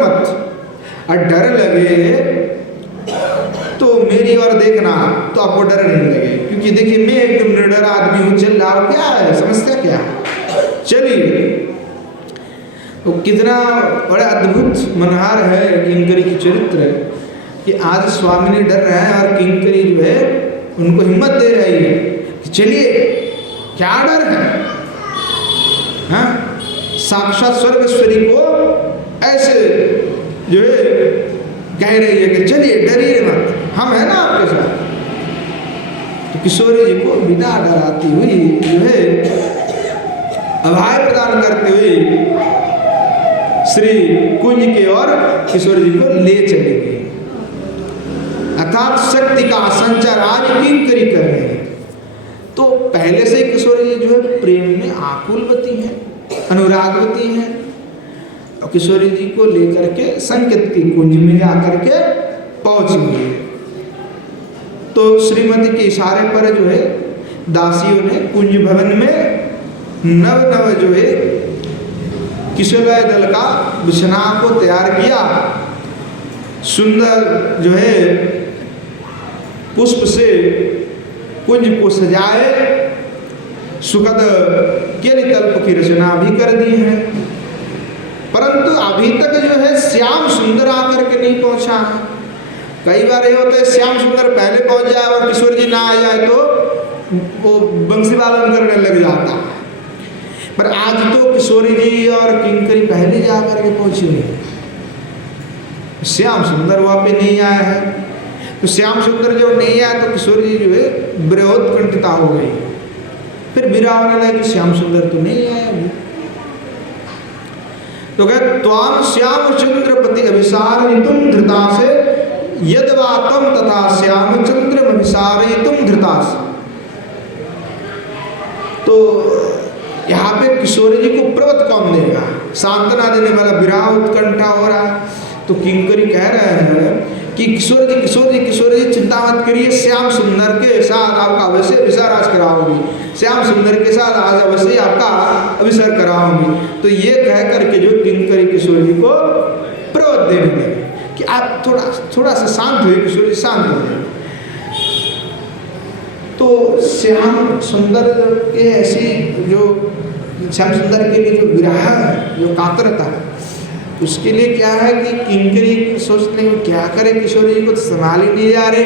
मत, और डर लगे तो मेरी ओर देखना तो आपको डर नहीं लगे, क्योंकि देखिए मैं एकदम निडर आदमी हूं, चल रहा हूं, क्या है समस्या क्या है, चलिए। तो कितना बड़ा अद्भुत मनहार है किंकरी की चरित्र कि आज स्वामी ने डर रहे हैं और किंकरी जो है उनको हिम्मत दे रही है कि चलिए, क्या डर है, हाँ साक्षात स्वर्गेश्वरी को ऐसे जो है कह रही है कि चलिए डरिए मत, हम है ना आपके साथ। तो किशोरी जी को बिना डराती हुई जो है अभय प्रदान करते हुए श्री कुंज के ओर किशोरी जी को ले चले गए, अर्थात शक्ति का संचार आज किंकरी कर रहे हैं। तो पहले से किशोरी जी जो है प्रेम में आकुलवती है, अनुरागवती है, और किशोरी जी को लेकर के संकेत की कुंज में जाकर के पहुंच गई। तो श्रीमती के इशारे पर जो है दासियों ने कुंज भवन में नव जो है किशोरय दल का बिछना को तैयार किया, सुंदर जो है पुष्प से कुंज को सजाए, सुखद केली तल्प की रचना भी कर दी है, परंतु अभी तक जो है श्याम सुंदर आकर के नहीं पहुंचा है। कई बार ये होता है श्याम सुंदर पहले पहुंच जाए और किशोर जी ना आ जाए तो वो बंसी वादन करने लग जाता है, पर आज तो किशोरी जी और किंकरी पहले जा करके पहुंची नहीं, श्याम सुंदर वहां पे नहीं आया है। तो श्याम सुंदर जब नहीं आया तो किशोरी जी जो है बृहत्कंठिता हो गई, फिर विरह होने लगा कि श्याम सुंदर तो नहीं आया अभी। तो कहे त्वाम श्याम चंद्रपति अभिसारयितुम धृता से यदवा तम तथा श्याम चंद्र अभिसारयितुम धृता से। तो यहाँ पे किशोरी जी को पर्वत कौन देगा, सांत्वना देने वाला विरह उत्कंठा हो रहा है। तो किंकरी कह रहे हैं कि किशोर जी चिंता मत करिए, श्याम सुंदर के साथ आपका अवश्य अभिसार आज कराऊंगी, श्याम सुंदर के साथ आज अवश्य आपका अभिसार कराऊंगी। तो ये कह करके जो किंकरी किशोर जी को पर्वत देने लगे कि आप थोड़ा सा शांत हुए, किशोर जी शांत हो जाए। तो श्याम सुंदर के ऐसी जो श्याम सुंदर के लिए जो विरह है, जो कातरता है, उसके लिए क्या है कि किंकरी सोचते हैं क्या करे, किशोरी जी को तो संभाल ही नहीं जा रहे।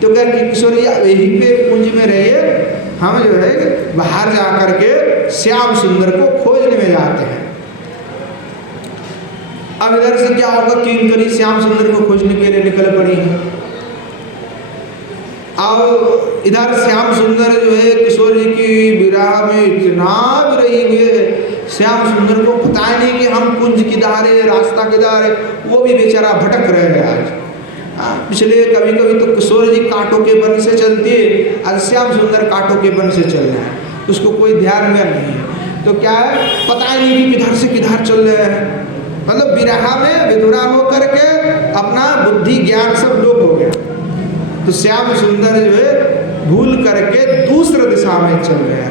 तो क्या कि किशोरी जी यहीं पे कुंज में रहिए, हम जो है बाहर जा करके श्याम सुंदर को खोजने में जाते हैं। अब इधर से क्या होगा, किंकरी श्याम सुंदर को खोजने के लिए निकल पड़ी है। अब इधर श्याम सुंदर जो है किशोर जी की विरह में इतना विरही हुए है, श्याम सुंदर को पता ही नहीं कि हम कुंज किधर है, रास्ता किधर है, वो भी बेचारा भटक रहे हैं आज। पिछले कभी कभी तो किशोर जी कांटों के वन से चलती है, आज श्याम सुंदर कांटों के वन से चल रहे हैं, उसको कोई ध्यान में नहीं है। तो क्या है, पता ही नहीं कि किधर से किधर चल रहे हैं, मतलब विरह में विधुरा होकर के अपना बुद्धि ज्ञान सब लोप हो गया। तो श्याम सुंदर जो है भूल करके दूसरी दिशा में चल रहे हैं,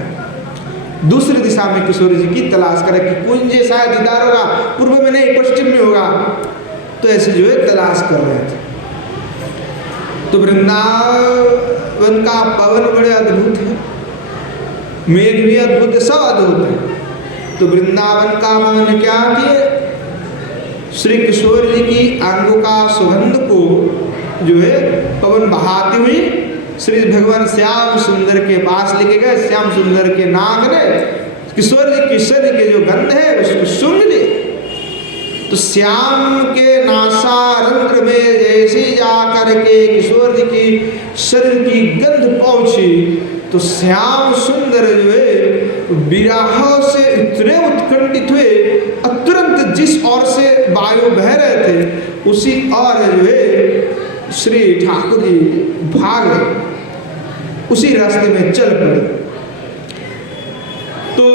दूसरी दिशा में किशोरी जी की तलाश करें कि कुंज शायद इधर होगा, पूर्व में नहीं पश्चिम में होगा। तो ऐसे जो है तलाश कर रहे थे। तो वृंदावन का पवन बड़े अद्भुत है, मेघ भी अद्भुत है, सब अद्भुत है। तो वृंदावन का पवन क्या किए, श्री किशोर जी की अंगों का सुगंध को जो है पवन बहाते हुए श्री भगवान श्याम सुंदर के पास लेके गए। श्याम सुंदर के नाक ने किशोर जी के जो गंध है उसको सूंघ लिए। तो श्याम के नासारंध्र में जैसे जाकर के किशोर जी की शरीर की गंध पहुंची, तो श्याम सुंदर जो है विरह से इतने उत्कंठित हुए, तुरंत जिस ओर से वायु बह रहे थे उसी ओर जो है श्री ठाकुर जी भाग उसी रास्ते में चल पड़े। तो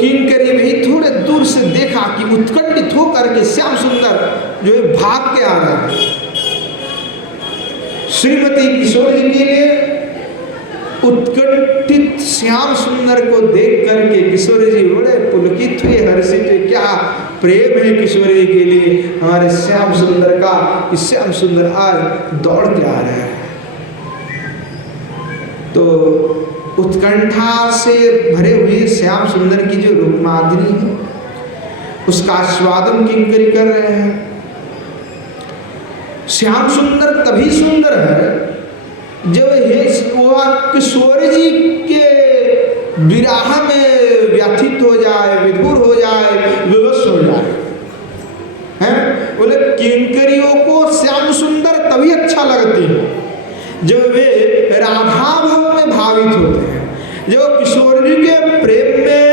किंकरी भी थोड़े दूर से देखा कि उत्कंठित होकर के श्याम सुंदर जो है भाग के आ रहा है। श्रीमती किशोर जी के लिए उत्कंठित श्याम सुंदर को देख करके किशोर जी बड़े पुलकित हुए, हर्षित हुए। क्या प्रेम है किशोर जी के लिए हमारे श्याम सुंदर का, कि श्याम सुंदर आज दौड़ के आ रहा है। तो उत्कंठा से भरे हुए श्याम सुंदर की जो रूपमाधुरी है उसका आस्वादन किंकरी कर रहे हैं। श्याम सुंदर तभी सुंदर है जब किशोर जी के विराह में व्यथित हो जाए, विधुर हो जाए, विवश हो जाए। हैं बोले किंकरियों को श्याम सुंदर तभी अच्छा लगते हैं जब वे राधा भाव में भावित होते हैं, जब किशोर जी के प्रेम में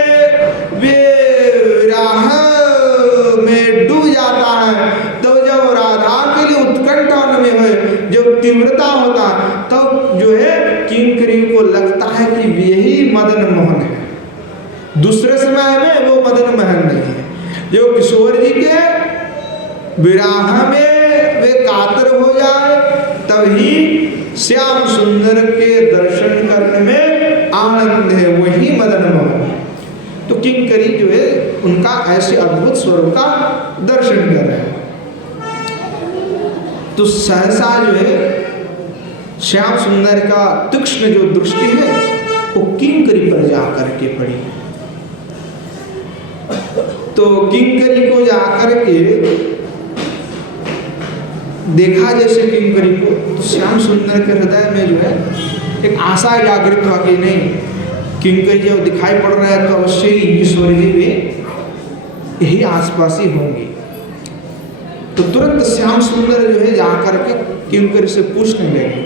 वे विराह में डूब जाता है, तो जब राधा के लिए उत्कंठा उनमें है, जब तीव्रता होता है, तब जो है किंकरी को लगता है कि यही मदन मोहन है। दूसरे समय में वो मदन मोहन नहीं है। जो किशोर जी के विराह में वे कातर हो जाए तभी श्याम सुंदर के दर्शन करने में आनंद है, वही मदन मोहन है। तो किंकरी जो है उनका ऐसे अद्भुत स्वरूप का दर्शन कर रहे हैं। तो सहसा जो है श्याम सुंदर का तीक्ष्ण जो दृष्टि है वो किंकरी पर जाकर के पड़ी। तो किंकरी को जाकर के देखा जैसे किंकरी को, तो श्याम सुंदर के हृदय में जो है एक आशा जागृत हुआ कि नहीं, किंकरी जब दिखाई पड़ रहा है तो अवश्य ही किशोर जी वे यही आसपास ही होंगे। तो तुरंत श्याम सुंदर जो है जाकर के किंकरी से पूछने लगे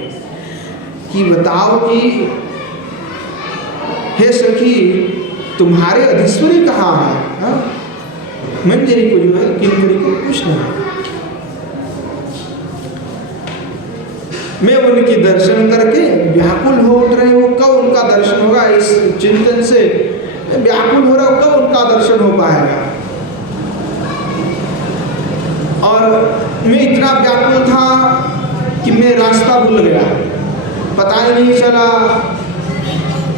कि बताओ कि हे सखी तुम्हारे अधीश्वरी कहाँ है? मंजरी को जो है किंकरी को पूछना है। मैं उनकी दर्शन करके व्याकुल हो उठ रही हूँ, कब उनका दर्शन होगा, इस चिंतन से व्याकुल हो रहा हूँ, कब उनका दर्शन हो पाएगा। और मैं इतना व्याकुल था कि मैं रास्ता भूल गया, पता ही नहीं चला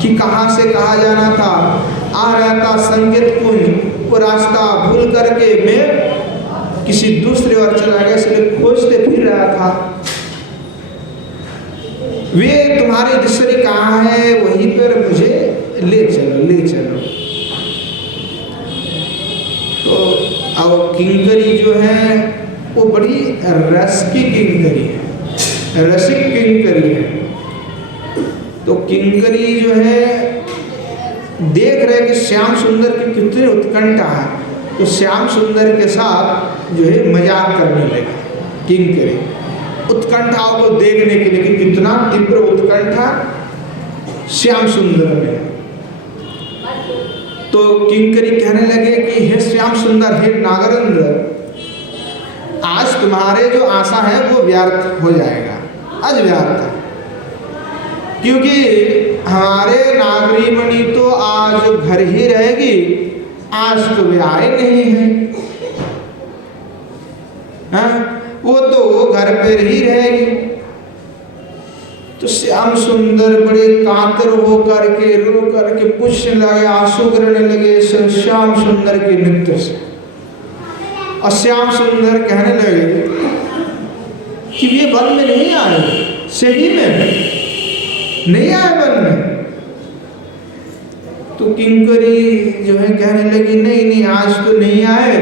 कि कहाँ से कहाँ जाना था। आ रहा था संकेत कुंज, वो रास्ता भूल करके मैं किसी दूसरे ओर चला गया, इसलिए खोजते फिर रहा था। वे तुम्हारे अधीश्वरी कहाँ है, वहीं पर मुझे ले चलो, ले चलो। तो अब किंकरी जो है वो बड़ी रस की किंकरी है, रसिक किंकरी है। तो किंकरी जो है देख रहे कि श्याम सुंदर की कितनी उत्कंठा है, तो श्याम सुंदर के साथ जो है मजाक करने लगे किंकरी, उत्कंठाओं को देखने के लिए कि कितना तीव्र उत्कंठा श्याम सुंदर में। तो किंकरी कहने लगे कि हे श्याम सुंदर, हे नागेंद्र, आज तुम्हारे जो आशा है वो व्यर्थ हो जाएगा, आज व्यर्थ है, क्योंकि हमारे नागरीमणि तो आज घर ही रहेगी, आज तो वे आए नहीं हैं। हाँ? वो तो घर पर ही रहेगी। तो श्याम सुंदर बड़े कातर होकर के रो करके पूछने लगे, आंसू गिरने लगे श्याम सुंदर के नृत्य से। और श्याम सुंदर कहने लगे कि ये वन में नहीं आए, सही में नहीं आए वन में। तो किंकरी जो है कहने लगी नहीं नहीं, आज तो नहीं आए,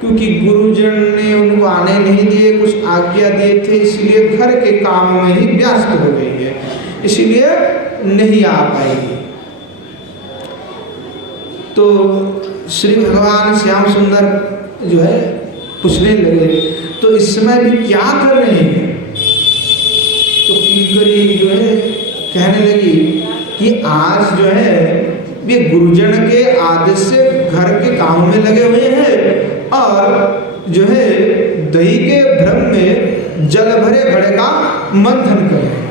क्योंकि गुरुजन ने उनको आने नहीं दिए, कुछ आज्ञा दिए थे, इसलिए घर के काम में ही व्यस्त हो गई है, इसलिए नहीं आ पाएगी। तो श्री भगवान श्याम सुंदर जो है पूछने लगे, तो इस समय भी क्या कर रहे हैं? तो किंकरी जो है कहने लगी कि आज जो है वे गुरुजन के आदेश से घर के काम में लगे हुए हैं और जो है दही के भ्रम में जल भरे घड़े का मंथन कर रहे हैं।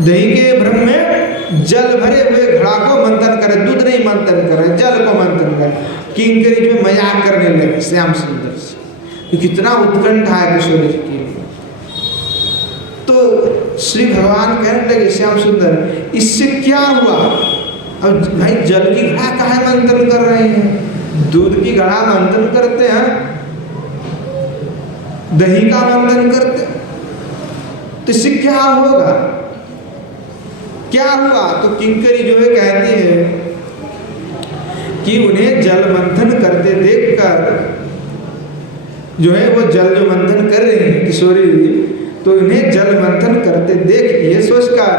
दही के भ्रम में जल भरे हुए घड़ा को मंथन करे, दूध नहीं मंथन कर रहे, जल को मंथन करे। किंकरी जो मजाक करने लगे श्याम सुंदर से, कितना उत्कंठा है किशोर जी के लिए। तो श्री भगवान कहने लगे श्याम सुंदर, इससे क्या हुआ? अब भाई जल की घड़ा काहे मंथन कर रहे हैं? दूध की घड़ा मंथन करते हैं, दही का मंथन करते, तो इससे क्या होगा? क्या हुआ? तो किंकरी जो है कहती है कि उन्हें जल मंथन करते देखकर, जो है वो जल जो मंथन कर रहे हैं किशोरी जी, तो इन्हें जल मंथन करते देख ये सोचकर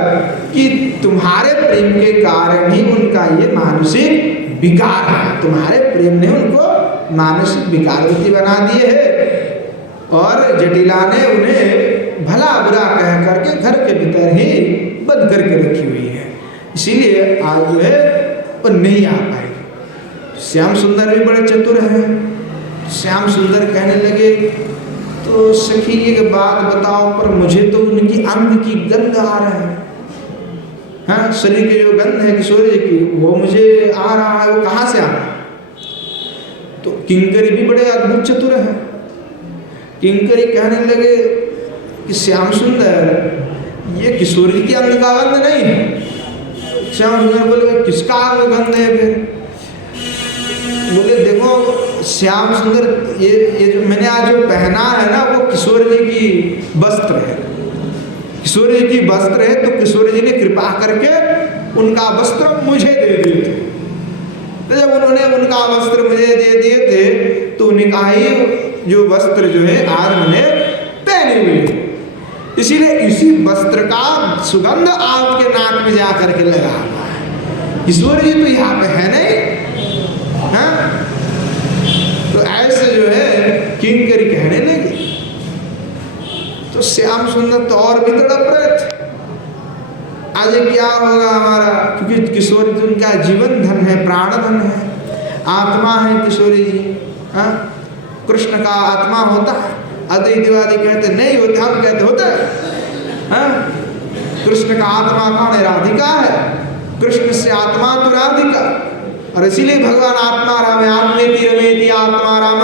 कि तुम्हारे प्रेम के कारण ही उनका ये मानसिक विकार है, तुम्हारे प्रेम ने उनको मानसिक विकारवती बना दिए है। और जटिला ने उन्हें भला बुरा कह करके घर के भीतर ही बंद करके रखी हुई है, इसीलिए आज जो है वो नहीं आ पाए। श्याम सुंदर भी बड़े चतुर हैं। श्याम सुंदर कहने लगे, तो सखी एक बात बताओ, पर मुझे तो उनकी अंग की गंध आ रहा है, हाँ शरीर की जो गंध है किशोरी जी की, वो मुझे आ रहा है, वो कहाँ से आ रहा है? तो किंकरी भी बड़े अद्भुत चतुर हैं। किंकरी कहने लगे कि श्याम सुंदर, ये किशोरी जी की अंग का गंध नहीं है। श्याम सुंदर बोले, किसका अंग गंध है फिर? बोले देखो श्याम सुंदर, ये जो मैंने आज जो पहना है ना, वो किशोर जी की वस्त्र है, किशोर जी की वस्त्र है। तो किशोर जी ने कृपा करके उनका वस्त्र मुझे दे दिए थे। तो जब उन्होंने उनका वस्त्र मुझे दे दिए थे, तो उन्हें कहा ही जो वस्त्र जो है आज मैंने पहने हुए है, इसीलिए इसी वस्त्र का सुगंध आपके नाक में जा करके लगा हुआ है। किशोर जी तो यहाँ पे है नहीं, हाँ? तो ऐसे जो है किंकरी कहने लगी। तो श्याम सुंदर तो और भी तड़प रहे थे, आज क्या होगा हमारा, क्योंकि किशोरी जी उनका जीवन धन है, प्राण धन है, आत्मा है किशोरी जी, हाँ? कृष्ण का आत्मा होता है। अद्वैतवादी कहते नहीं होते, हम कहते होता है, हाँ? कृष्ण का आत्मा कौन है? राधिका है। कृष्ण से आत्मा तो राधिका, और इसीलिए भगवान आत्मा राम है, आत्मेति रमेति आत्मा राम।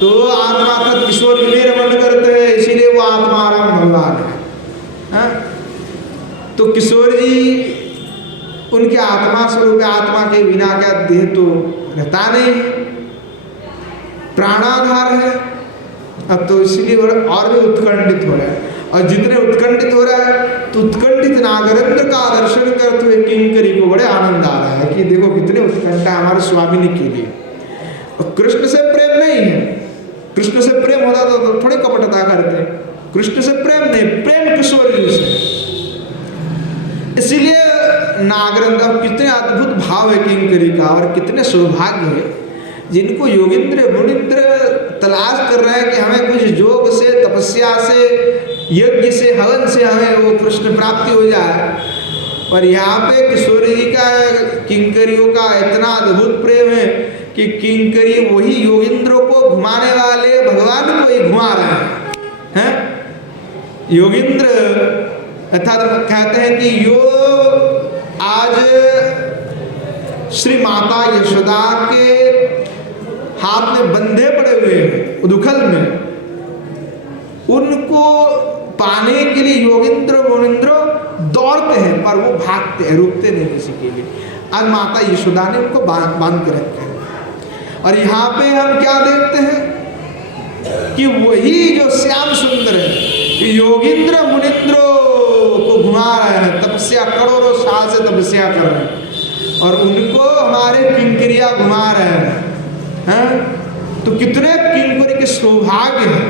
तो आत्मा तक किशोर जी में रमण करते हैं, इसीलिए वो आत्मा राम भगवान है। तो किशोर जी उनके आत्मा स्वरूप, आत्मा के बिना क्या देह तो रहता नहीं, प्राणाधार है। अब तो इसीलिए और भी उत्कंठित हो रहा है, और जितने उत्कंठित हो रहा है, तो उत्कंठित नागेंद्र का दर्शन करते हुए किंकरी को बड़े आनंद आ रहा है कि देखो कितने उत्कंठा हमारे स्वामिनी के लिए। और कृष्ण से प्रेम नहीं है, कृष्ण से प्रेम होता तो थोड़ी कपटता करते, कृष्ण से प्रेम नहीं, प्रेम किशोर जी से। इसीलिए नागेंद्र, कितने अद्भुत भाव है किंकरी का, और कितने सौभाग्य है जिनको योगिंद्र मुनिंद्र तलाश कर रहे हैं कि हमें कुछ योग से, तपस्या से, यज्ञ से, हवन से हमें वो कृष्ण प्राप्ति हो जाए। पर यहाँ पे किशोरी जी का किंकरियों का इतना अद्भुत प्रेम है कि किंकरी वही योगिंद्रों को घुमाने वाले भगवान को ही घुमा रहे हैं। योगिंद्र अर्थात कहते हैं कि यो आज श्री माता यशोदा के हाथ में बंधे पड़े हुए हैं उदुखल में, उनको पाने के लिए योगिंद्र मुनिंद्र दौड़ते हैं, पर वो भागते हैं, रुकते नहीं किसी के लिए। आज माता यशोदा ने उनको बांध के रखे हैं। और यहाँ पे हम क्या देखते हैं कि वही जो श्याम सुंदर है, योगिंद्र मुनिंद्र को घुमा रहे हैं, तपस्या करोड़ों साल से तपस्या कर रहे हैं, और उनको हमारे किंकरिया घुमा रहे हैं। तो कितने किंकरी के सौभाग्य है।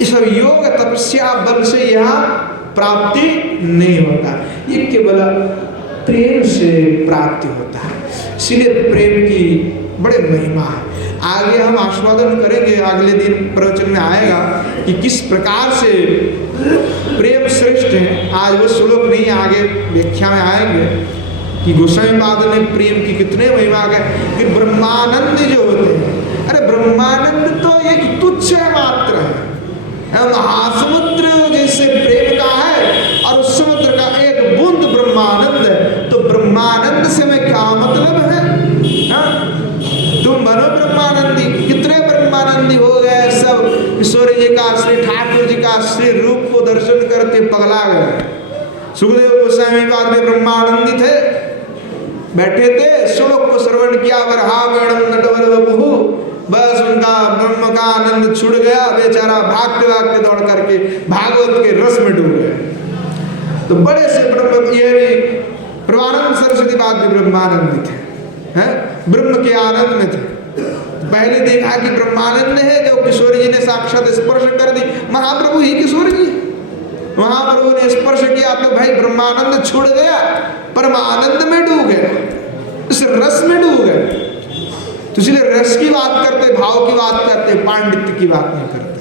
इस योग तपस्या बल से यहाँ प्राप्ति नहीं होता, ये केवल प्रेम से प्राप्ति होता है। इसलिए प्रेम की बड़े महिमा है। आगे हम आस्वादन करेंगे, अगले दिन प्रवचन में आएगा कि किस प्रकार से प्रेम श्रेष्ठ है। आज वो श्लोक नहीं, आगे व्याख्या में आएंगे कि गोस्वामी पाद ने प्रेम की कितने महिमा गए कि ब्रह्मानंद जो होते हैं, अरे ब्रह्मानंद तो एक तुच्छ मात्र है, महासमुद्र जैसे प्रेम का है, और उस समुद्र का एक बूंद ब्रह्मानंद है। तो ब्रह्मानंद से में क्या मतलब है? तुम बनो ब्रह्मानंदी। कितने ब्रह्मानंदी हो गए सब, किशोरी जी का, श्री ठाकुर जी का श्री रूप को दर्शन करते पगला गए। सुखदेव गोस्वामी समय बाद में ब्रह्मानंदित है बैठे थे, श्लोक को श्रवण किया, वरहावेणम नटवर वपुः, बस उनका ब्रह्म का आनंद छूट गया, बेचारा भागते भागते दौड़ करके भागवत के रस में डूब गए। तो बड़े से ब्रह्म, ये भी परमानंद सरस्वती बाद भी ब्रह्मानंदित है, ब्रह्म के आनंद में थे। पहले देखा कि ब्रह्मानंद है जो किशोर जी ने साक्षात स्पर्श कर दी, महाप्रभु ही किशोर जी, महाप्रभु ने स्पर्श किया तो भाई ब्रह्मानंद छूट गया, परमानंद में डूब गया, इस रस में डूब गए। तो इसलिए रस की बात करते, भाव की बात करते, पांडित्य की बात नहीं करते।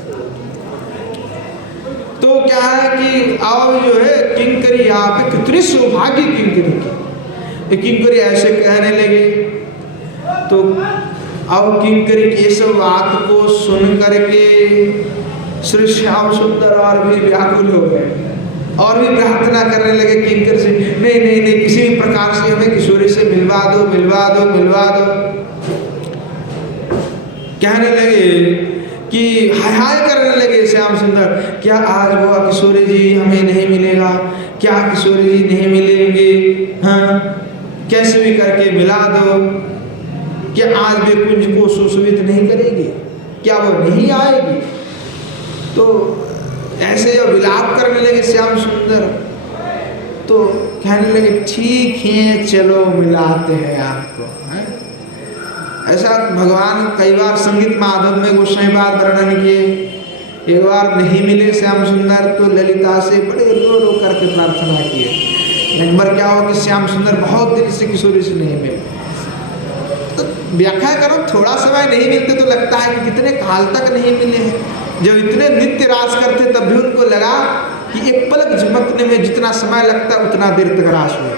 तो क्या है कि अब जो है किंकरी आप कितनी सौभाग्य किंकरी की, किंकरी ऐसे कहने लगे। तो अब किंकरी की सब बात को सुन करके श्री श्याम सुंदर और भी व्याकुल हो गए और भी प्रार्थना करने लगे किंकर से, नहीं नहीं नहीं, किसी भी प्रकार से हमें किशोरी से मिलवा दो, मिलवा दो, मिलवा दो। कहने लगे कि हाय हाय करने लगे श्याम सुंदर, क्या आज हुआ किशोरी जी हमें नहीं मिलेगा, क्या किशोरी जी नहीं मिलेंगे, हाँ कैसे भी करके मिला दो, क्या आज वे कुंज को सुशोभित नहीं करेगी, क्या वो नहीं आएगी। तो ऐसे जब विलाप करने लगे श्याम सुंदर, तो कहने लगे ठीक है चलो मिलाते हैं आपको। ऐसा भगवान कई बार संगीत माधव में गोसाई बात वर्णन किए, एक बार नहीं मिले श्याम सुंदर तो ललिता से बड़े रो रो करके प्रार्थना किए। एक बार क्या हुआ कि श्याम सुंदर बहुत दिन से किशोरी से नहीं मिले, तो व्याख्या करो, थोड़ा समय नहीं मिलते तो लगता है कि कितने काल तक नहीं मिले हैं। जब इतने नित्य रास करते तब भी उनको लगा कि एक पलक झपकने में जितना समय लगता है उतना देर तक रास हुआ।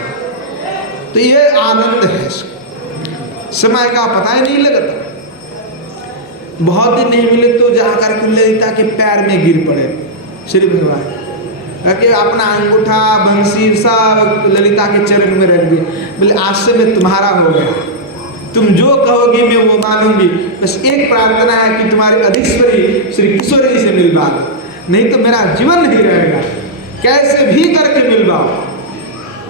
तो ये आनंद है, समय का पता ही नहीं लगता। बहुत दिन नहीं मिले तो जाकर के ललिता के पैर में गिर पड़े श्री भगवान, कि अपना अंगूठा बंसी सब ललिता के चरण में रख दिए, बोले आज से मैं तुम्हारा हो गया, तुम जो कहोगी मैं वो मानूंगी, बस एक प्रार्थना है कि तुम्हारे अधीश्वरी श्री किशोरी जी से मिलवा दो, नहीं तो मेरा जीवन नहीं रहेगा, कैसे भी करके मिलवाओ।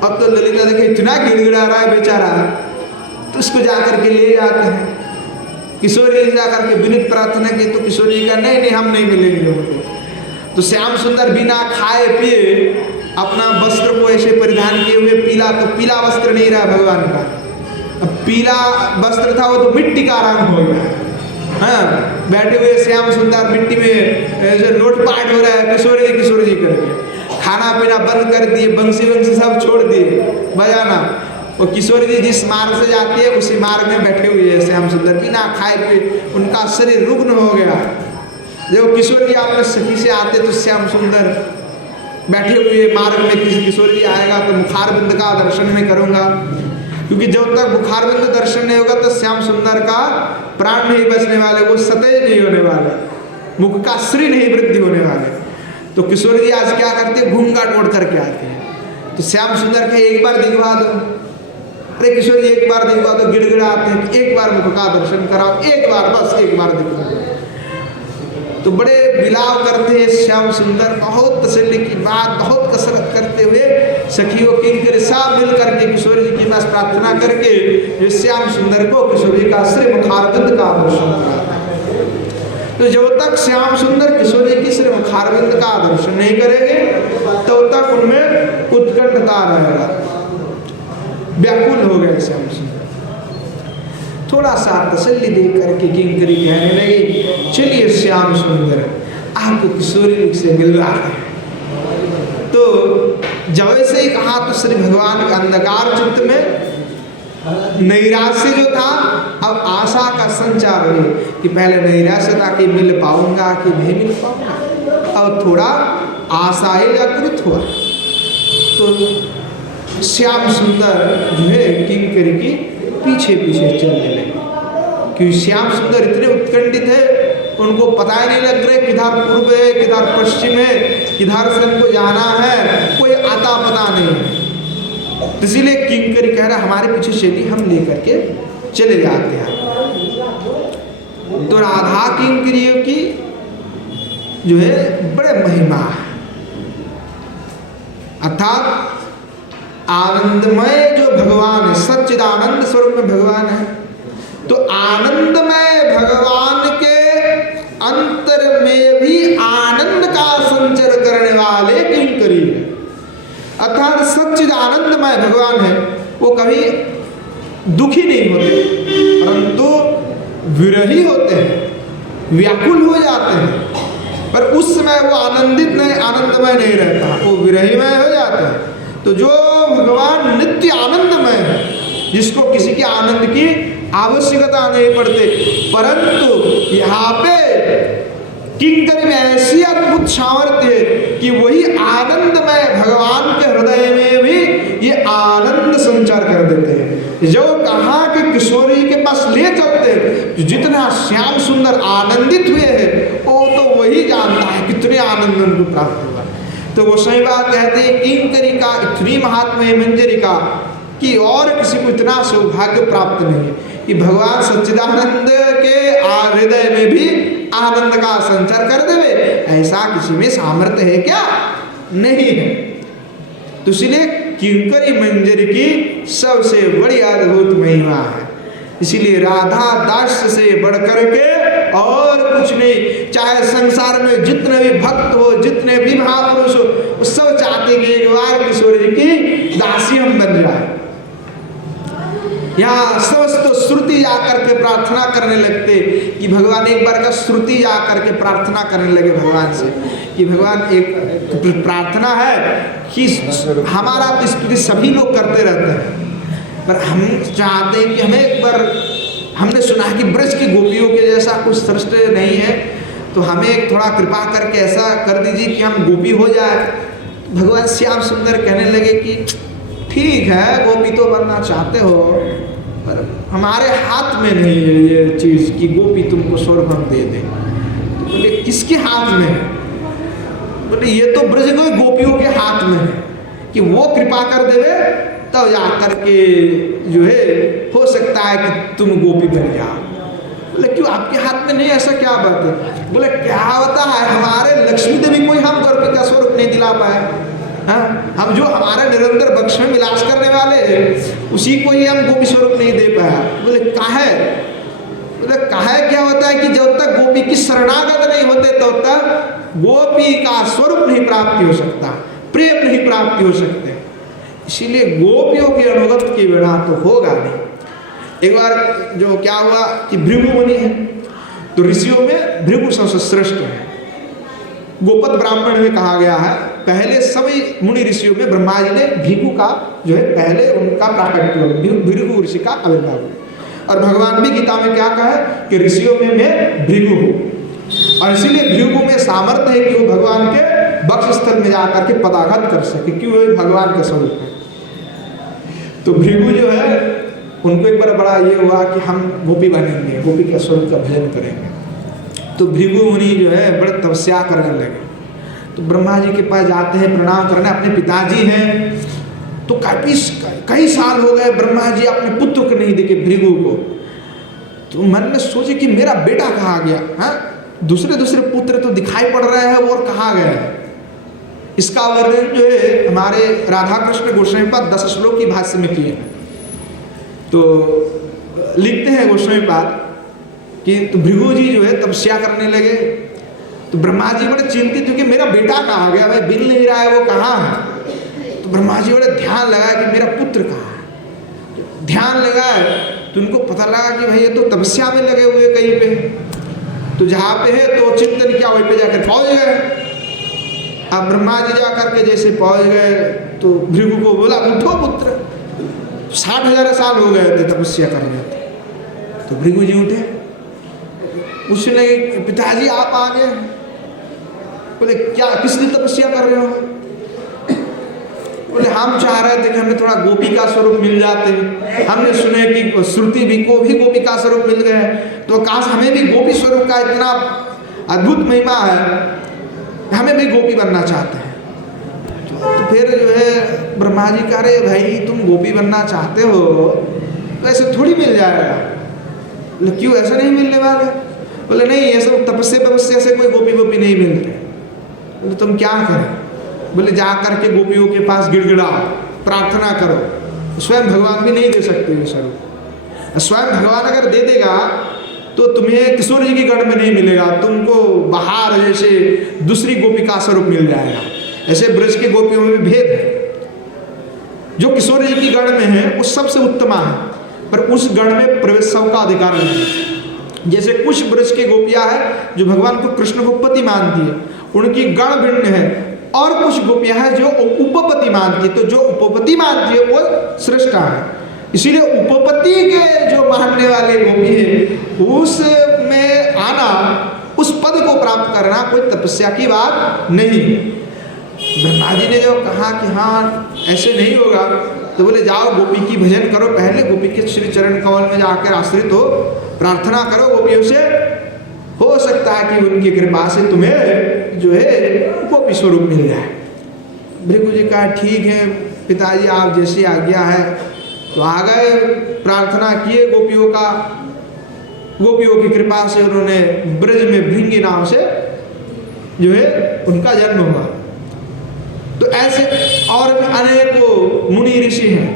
अब तो ललिता देखे इतना गिड़गिड़ा रहा है बेचारा, तो उसको जाकर के ले जाते हैं। किशोरी जी जाकर के विनीत प्रार्थना की तो किशोरी जी का नहीं नहीं हम नहीं मिलेंगे उनको। तो श्याम सुंदर बिना खाए पिए अपना वस्त्र को ऐसे परिधान किए हुए, पीला तो पीला वस्त्र नहीं रहा भगवान का, अब पीला वस्त्र था वो तो मिट्टी का रंग हो गया। हाँ, बैठे हुए श्याम सुंदर मिट्टी में ऐसे लोटपाट हो रहा है, किशोरी जी करके खाना पीना बंद कर दिए, बंसी वंसी सब छोड़ दिए बजाना। वो किशोरी जी जिस मार्ग से जाती है उसी मार्ग में बैठे हुए हैं श्याम सुंदर, बिना खाए पिए, उनका शरीर रुग्ण हो गया। जब किशोरी जी अपने सखी से आते तो श्याम सुंदर बैठे हुए मार्ग में, किसी किशोरी जी आएगा तो मुखारबिंद का दर्शन में करूंगा, क्योंकि जब तक मुखारबिंद दर्शन नहीं होगा तो श्याम सुंदर का प्राण नहीं बचने वाले, वो सतेज नहीं होने वाले, मुख का श्री नहीं वृद्धि होने वाले। तो किशोरी जी आज क्या करते हैं, घूंघट ओढ़ करके आते हैं। तो श्याम सुंदर के एक बार दिखवा दो, अरे किशोर जी एक बार दिखवा दो, गिड़गिड़ाते हैं कि एक बार मुख का दर्शन कराओ, एक बार बस एक बार दिखवा दो। तो बड़े विलाप करते हैं श्याम सुंदर, बहुत तसल्ली की बात, बहुत कसरत करते हुए सखियों किंकर सब मिल करके किशोर जी की पास प्रार्थना करके जो श्याम सुंदर को किशोर जी का श्री मुखारविंद का दर्शन कराता है। तो जब तक श्याम सुंदर किशोर जी की श्री मुखारविंद का दर्शन नहीं करेंगे तब तक उनमें उत्कंठता रहेगा, व्याकुल हो गए श्याम सुंदर। थोड़ा सा तसल्ली दे करके किंकरी कहने लगी, चलिए श्याम सुंदर आपको किशोरी से मिल रहा है। तो जब से ही कहा तो श्री भगवान का अंधकार चित्त में नैराश्य जो था अब आशा का संचार हुई कि पहले नैराश्य था कि मिल पाऊंगा कि नहीं मिल पाऊंगा, अब थोड़ा आशा ही जागृत हुआ। तो श्याम सुंदर जो है किंकरी की पीछे पीछे चलने लगे, क्योंकि श्याम सुंदर इतने उत्कंठित है उनको पता ही नहीं लग रहा किधर पूर्व है किधर पश्चिम है, किधर से उनको जाना है, कोई आता पता नहीं। इसीलिए किंकरी कह रहा हमारे पीछे चलिए, हम लेकर के चले जाते हैं। तो राधा किंकरियों की जो है बड़े महिमा है, अर्थात आनंदमय जो भगवान है, सच्चिदानंद स्वरूप में भगवान है, तो आनंदमय भगवान के अंतर में भी आनंद का संचर करने वाले किंकरी है। अर्थात सच्चिदानंदमय भगवान है, वो कभी दुखी नहीं होते, परंतु विरही होते हैं, व्याकुल हो जाते हैं, पर उस समय वो आनंदमय नहीं रहता, वो विरहीमय हो जाता है। तो जो भगवान नित्य आनंदमय है, जिसको किसी के आनंद की आवश्यकता नहीं पड़ती, परंतु यहाँ पे किंकरी में ऐसी अद्भुत सामर्थ्य है कि वही आनंदमय भगवान के हृदय में भी ये आनंद संचार कर देते हैं। जो कहाँ के किशोरी के पास ले चलते हैं, जो जितना श्याम सुंदर आनंदित हुए हैं, वो तो वही जानता है कितने आनंद उनको प्राप्त होगा। तो वो सही बात कहते हैं, किंकरी का इतनी महात्म्य मंजरी का कि और किसी को इतना सौभाग्य प्राप्त नहीं है कि भगवान सच्चिदानंद के हृदय में भी आनंद का संचार कर देवे। ऐसा किसी में सामर्थ्य है क्या? नहीं है। तो इसलिए किंकरी मंजरी की सबसे बड़ी अद्भुत महिमा है। इसीलिए राधा दास से बढ़कर के और कुछ नहीं। चाहे संसार में जितने भी भक्त हो, जितने भी महापुरुष हो, वो सब चाहते कि एक बार किशोर जी की दासी हम बन जाए। यहाँ समस्त श्रुति जाकर के प्रार्थना करने लगते कि भगवान, एक बार का श्रुति जाकर के प्रार्थना करने लगे भगवान से कि भगवान, एक प्रार्थना है कि हमारा तो स्तुति सभी लोग करते रहते हैं, पर हम चाहते हैं कि हमें एक बार, हमने सुना है कि ब्रज की गोपियों के जैसा कुछ श्रेष्ठ नहीं है, तो हमें एक थोड़ा कृपा करके ऐसा कर दीजिए कि हम गोपी हो जाए। भगवान श्याम सुंदर कहने लगे कि ठीक है, गोपी तो बनना चाहते हो, पर हमारे हाथ में नहीं है ये चीज़ कि गोपी तुमको स्वरूप हम दे दें। तो बोले किसके हाथ में है? बोले ये तो ब्रज को गोपियों के हाथ में है कि वो कृपा कर देवे, तब जाकर के जो है हो सकता है कि तुम गोपी बन जाओ। बोले क्यों आपके हाथ में नहीं, ऐसा क्या बात है? बोले क्या होता है, हमारे लक्ष्मी देवी को ही हम गोपी का स्वरूप नहीं दिला पाए। हाँ, हम जो हमारे निरंतर बक्ष में विलास करने वाले हैं, उसी को ही हम गोपी स्वरूप नहीं दे पाया। बोले काहे? बोले काहे क्या होता है कि जब तक गोपी की शरणागत नहीं होते तब तक गोपी का स्वरूप नहीं प्राप्ति हो सकता, प्रेम नहीं प्राप्ति हो सकते। इसीलिए गोपियों के अनुगत के बिना तो होगा नहीं। एक बार जो क्या हुआ कि भृगु मुनि है, तो ऋषियों में भृगु सबसे श्रेष्ठ है। गोपद ब्राह्मण में कहा गया है, पहले सभी मुनि ऋषियों में ब्रह्मा जी ने भृगु का जो है पहले उनका प्राकट्य हुआ, भृगु ऋषि का आविर्भाव हुआ। और भगवान भी गीता में क्या कहा है कि ऋषियों में मैं भृगु हूँ, और इसीलिए भृगु में सामर्थ्य है कि वो भगवान के बक्ष स्थल में जाकर के पदाघात कर सके, कि वो भगवान का स्वरूप है। तो भृगु जो है, उनको एक बार बड़ा ये हुआ कि हम गोपी बनेंगे, गोपी के स्वरूप का भजन करेंगे। तो भृगु मुनि जो है बड़े तपस्या करने लगे। तो ब्रह्मा जी के पास जाते हैं प्रणाम करने, अपने पिताजी हैं, तो कई साल हो गए ब्रह्मा जी अपने पुत्र को नहीं देखे भृगु को। तो मन में सोचे कि मेरा बेटा कहाँ गया? हाँ, दूसरे पुत्र तो दिखाई पड़ रहे हैं, वो और कहाँ गए? इसका वर्णन जो है हमारे राधा कृष्ण गोस्वामी पाद 10 श्लोक की भाष्य में किए हैं। तो लिखते हैं गोस्वामी पाद कि तो भृगु जी जो है तपस्या करने लगे। तो ब्रह्मा जी बड़े चिंतित थे कि मेरा बेटा कहाँ गया, भाई बिल नहीं रहा है, वो कहाँ है? तो ब्रह्मा जी बड़े ध्यान लगाया कि मेरा पुत्र कहाँ है। तो ध्यान लगाए तो उनको पता लगा कि भाई ये तो तपस्या में लगे हुए कहीं पे, तो जहाँ पे है तो चिंतन किया, वहीं पे जाकर पहुँच गए। अब ब्रह्मा जी जाकर के जैसे पहुँच गए तो भृगु को बोला, उठो पुत्र, 60,000 साल हो गए थे तपस्या कर रहे थे। तो भृगु जी उठे, पूछने पिताजी आप आ गए? बोले क्या, किस लिए तपस्या कर रहे हो? बोले हम चाह रहे थे कि हमें थोड़ा गोपी का स्वरूप मिल जाते, हमने सुने कि श्रुति भी को भी गोपी का स्वरूप मिल गए, तो काश हमें भी गोपी स्वरूप का इतना अद्भुत महिमा है, हमें भी गोपी बनना चाहते हैं। तो फिर जो है ब्रह्मा जी कह रहे भाई तुम गोपी बनना चाहते हो तो ऐसे थोड़ी मिल जाएगा। बोले क्यों, ऐसा नहीं मिलने वाले? बोले नहीं, ये सब तपस्या से कोई गोपी नहीं मिलते। बोले तुम क्या करें? बोले जा करके गोपियों के पास गिड़गिड़ाओ, प्रार्थना करो। स्वयं भगवान भी नहीं दे सकते ये स्वरूप। स्वयं भगवान अगर दे देगा तो तुम्हें किशोर जी की गण में नहीं मिलेगा, तुमको बाहर जैसे दूसरी गोपिका स्वरूप मिल जाएगा। ऐसे ब्रज के गोपियों में भी भेद है। जो किशोर जी की गण में है वो सबसे उत्तमा है, पर उस गण में प्रवेश का अधिकार नहीं है। जैसे कुछ ब्रज के गोपियां हैं जो भगवान को कृष्ण को पति मानती है, उनकी गण भिन्न है, और कुछ गोपियां हैं जो उपपति मानती है। तो जो उपपति मानती है वो श्रेष्ठा है। इसीलिए उपपति के जो मानने वाले गोपी है उसमें आना, उस पद को प्राप्त करना कोई तपस्या की बात नहीं। ब्रह्मा जी ने जो कहा कि हाँ ऐसे नहीं होगा, तो बोले जाओ गोपी की भजन करो, पहले गोपी के श्री चरण कमल में जाकर आश्रित हो, प्रार्थना करो गोपियों से, हो सकता है कि उनकी कृपा से तुम्हें जो है गोपी स्वरूप मिल जाए। भृगु जी कहा ठीक है पिताजी, आप जैसी आज्ञा है। तो आ गए, प्रार्थना किए गोपियों का, गोपियों की कृपा से उन्होंने ब्रज में भृंगी नाम से जो है उनका जन्म हुआ। तो ऐसे और भी अनेकों मुनि ऋषि हैं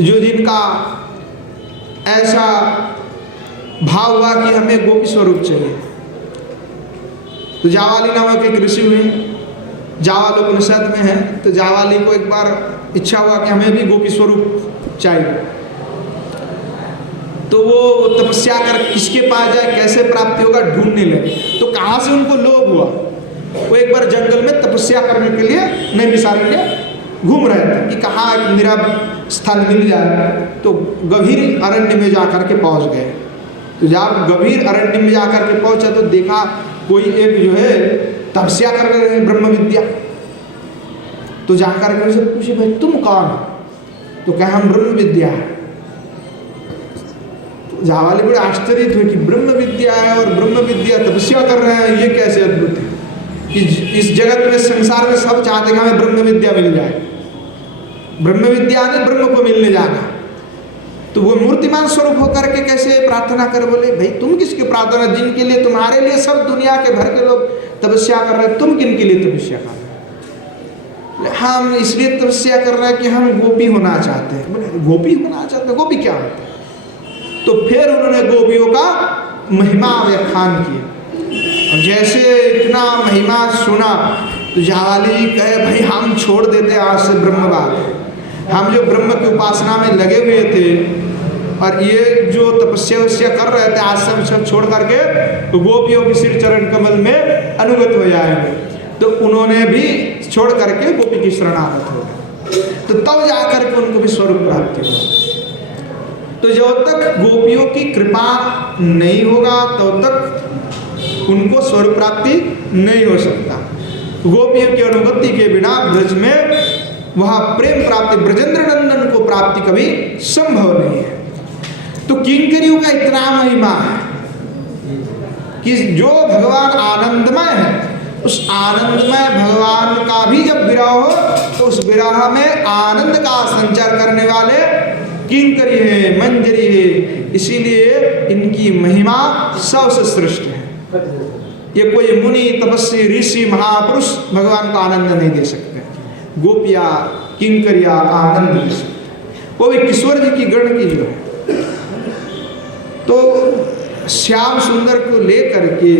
जो जिनका ऐसा भाव हुआ कि हमें गोपी स्वरूप चाहिए। तो जावाली नामक एक ऋषि हुए, जावाल उपनिषद में है। तो जावाली को एक बार इच्छा हुआ कि हमें भी गोपी स्वरूप चाहिए। तो वो तपस्या कर किसके पास जाए, कैसे प्राप्ति होगा ढूंढने लगे। तो कहाँ से उनको लोभ हुआ, वो एक बार जंगल में तपस्या करने के लिए नैमिषारण्य घूम रहे थे कि कहाँ मेरा स्थल मिल जाए। तो गंभीर अरण्य में जाकर के पहुँच गए। तो जब गंभीर अरण्य में जाकर के पहुँचा तो देखा कोई एक जो है तपस्या कर रहे हैं ब्रह्म विद्या। तो जाकर के उनसे पूछे भाई तुम कौन हो? तो कहा हम ब्रह्म विद्या है। तो जावाले बड़े आश्चर्यित हुए कि ब्रह्म विद्या है और ब्रह्म विद्या तपस्या कर रहे हैं, ये कैसे अद्भुत है कि इस जगत में संसार में सब चाहते हैं हमें ब्रह्म विद्या मिल जाए। ब्रह्म विद्या ने ब्रह्म को मिलने जाना। तो वो मूर्तिमान स्वरूप होकर के कैसे प्रार्थना कर, बोले भाई तुम किसकी प्रार्थना, जिनके लिए तुम्हारे लिए सब दुनिया के भर के लोग तपस्या कर रहे हैं, तुम किन के लिए तपस्या कर रहे हैं? हम इसलिए तपस्या कर रहे हैं कि हम गोपी होना चाहते हैं। बोले गोपी होना चाहते हैं, गोपी क्या होता है? तो फिर उन्होंने गोपियों का महिमा व्याख्यान किया। और जैसे इतना महिमा सुना तो जावाली जी कहे भाई हम छोड़ देते आज से ब्रह्मवाद, हम जो ब्रह्म की उपासना में लगे हुए थे और ये जो तपस्या वस्या कर रहे थे, आज से सब छोड़ करके तो गोपियों की श्री चरण कमल में अनुगत हो जाएंगे। तो उन्होंने भी छोड़ करके गोपी की शरणागत हो गए। तो तब जाकर के उनको भी स्वरूप प्राप्ति हुआ। तो जब तक गोपियों की कृपा नहीं होगा तब तक उनको स्वरूप प्राप्ति नहीं हो सकता। गोपियों की अनुगति के बिना ब्रज में वहां प्रेम प्राप्ति, ब्रजेंद्र नंदन को प्राप्ति कभी संभव नहीं है। तो किंकरियों का इतना महिमा है कि जो भगवान आनंदमय है, उस आनंदमय भगवान का भी जब विरह हो तो उस विरह में आनंद का संचार करने वाले किंकरी है, मंजरी है। इसीलिए इनकी महिमा सबसे श्रेष्ठ है। ये कोई मुनि, तपस्वी, ऋषि, महापुरुष भगवान को आनंद नहीं दे सकते। गोपिया किंकरिया आनंद दे सकते, वो भी किशोर जी की गण की जो है। तो श्याम सुंदर को लेकर के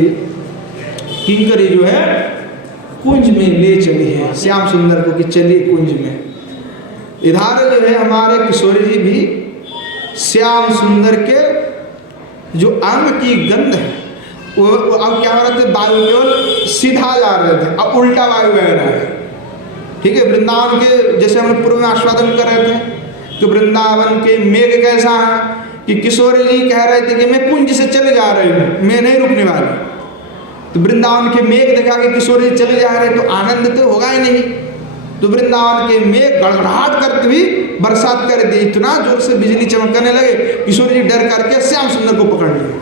किंकरी जो है कुंज में ले चली है श्याम सुंदर को कि चलिए कुंज में। इधर जो है हमारे किशोरी जी भी श्याम सुंदर के जो अंग की गंध है वो अब क्या हो रहे थे, वायु केवल सीधा जा रहे थे, अब उल्टा वायु बह रहा है। ठीक है, वृंदावन के जैसे हम पूर्व में आस्वादन कर रहे थे कि वृंदावन के मेघ कैसा है कि किशोरी जी कह रहे थे कि मैं कुंज से चले जा रही हूँ, मैं नहीं रुकने वाली। तो वृंदावन के मेघ देखा कि किशोरी चले जा रहे तो आनंद तो होगा ही नहीं। तो वृंदावन के मेघ गड़गड़ाहट करते हुए बरसात कर दी, इतना जोर से बिजली चमकने लगे, किशोरी जी डर करके श्याम सुंदर को पकड़ लिए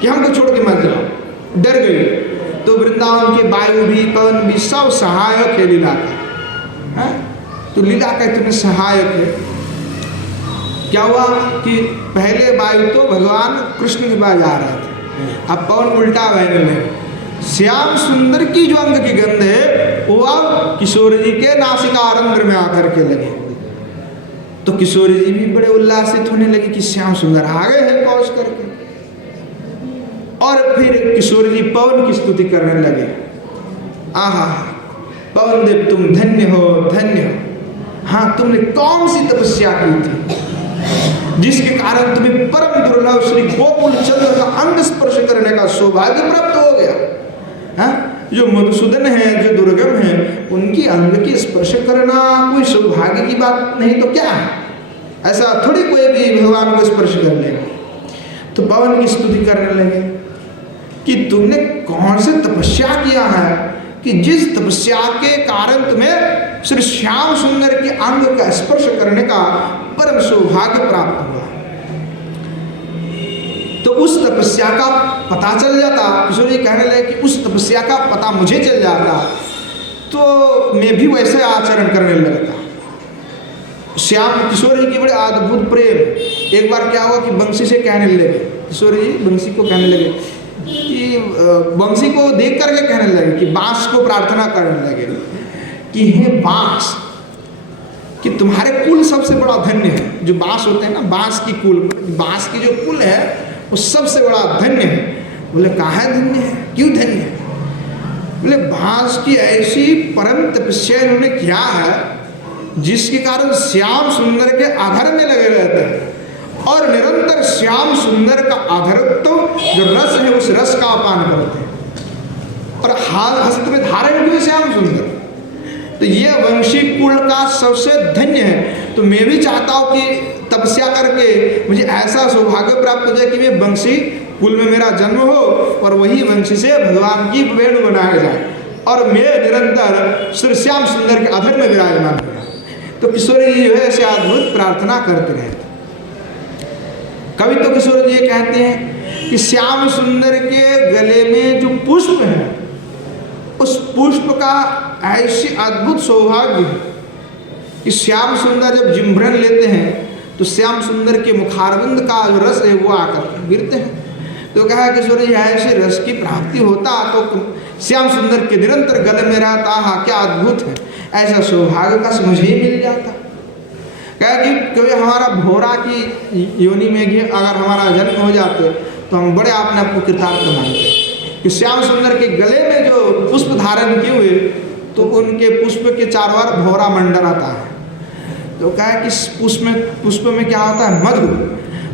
कि हमको छोड़ के मत जाओ, डर गए। तो वृंदावन के वायु भी, पवन भी सब सहायक है लीला का। तो लीला का इतने सहायक है। क्या हुआ कि पहले वायु तो भगवान कृष्ण के पास जा रहे थे, अब पवन उल्टा बहने लगे। श्याम सुंदर की जो अंग की गंध है वो अब किशोर जी के नासिकारंध्र में आकर के लगे। तो किशोर जी भी बड़े उल्लासित होने लगे कि श्याम सुंदर आ गए हैं पहुंच करके। और फिर किशोर जी पवन की स्तुति करने लगे। आहा, पवन देव तुम धन्य हो, धन्य हो। हाँ, तुमने कौन सी तपस्या की थी जिसके कारण तुम्हें परम दुर्लभ श्री गोकुल चंद्र का अंग स्पर्श करने का सौभाग्य प्राप्त हो गया। हाँ, जो मधुसूदन है, जो दुर्गम है, उनकी अंग की स्पर्श करना कोई सौभाग्य की बात नहीं तो क्या है? ऐसा थोड़ी कोई भी भगवान को स्पर्श कर लेगा। तो पवन की स्तुति करने लगे कि तुमने कौन से तपस्या किया है कि जिस तपस्या के कारण तुम्हें श्री श्याम सुंदर के अंग का स्पर्श करने का परम सौभाग्य प्राप्त हुआ। तो उस तपस्या का पता चल जाता, किशोर जी कहने लगे कि उस तपस्या का पता मुझे चल जाता तो मैं भी वैसे आचरण करने लगता। श्याम किशोर जी की बड़े अद्भुत प्रेम। एक बार क्या हुआ कि बंसी से कहने लगे, किशोर जी बंसी को कहने लगे कि बंसी को देख करके कहने लगे कि बांस को प्रार्थना करने लगे कि हे बांस, कि तुम्हारे कुल सबसे बड़ा धन्य है। जो बांस होते हैं ना, बांस की कुल, बांस की जो कुल है वो सबसे बड़ा धन्य है। बोले कहाँ धन्य है, क्यों धन्य है? बोले बांस की ऐसी परम तपस्या इन्होंने किया है जिसके कारण श्याम सुंदर के अधर में लगे रहते हैं और निरंतर श्याम सुंदर का अधरत्व जो रस है उस रस का अपान करते हैं और हाथ हस्त में धारण हुए श्याम सुंदर। तो ये वंशी कुल का सबसे धन्य है। तो मैं भी चाहता हूँ कि तपस्या करके मुझे ऐसा सौभाग्य प्राप्त हो जाए कि मैं वंशी कुल में मेरा जन्म हो और वही वंशी से भगवान की वेणु बनाया जाए और मैं निरंतर श्री श्याम सुंदर के अधर में विराजमान हो। तो किशोर जी जो है ऐसे अद्भुत प्रार्थना करते रहे। कभी तो किशोर जी ये कहते हैं कि श्याम सुंदर के गले में जो पुष्प है उस पुष्प का ऐसी अद्भुत सौभाग्य है कि श्याम सुंदर जब जिम्भरण लेते हैं तो श्याम सुंदर के मुखारविंद का जो रस है वो आकर गिरते हैं। तो कहा किशोर जी ऐसे रस की प्राप्ति होता तो श्याम सुंदर के निरंतर गले में रहता। हाँ, क्या अद्भुत है, ऐसा सौभाग्य का मुझे ही मिल जाता। कहा कि कभी हमारा भोरा की योनि में भी अगर हमारा जन्म हो जाते तो हम बड़े आपने आपको कृतार्थ मानते कि श्याम सुंदर के गले में जो पुष्प धारण किए हुए तो उनके पुष्प के चारों ओर भोरा मंडल आता है। तो कहा कि पुष्प में क्या होता है, मधु।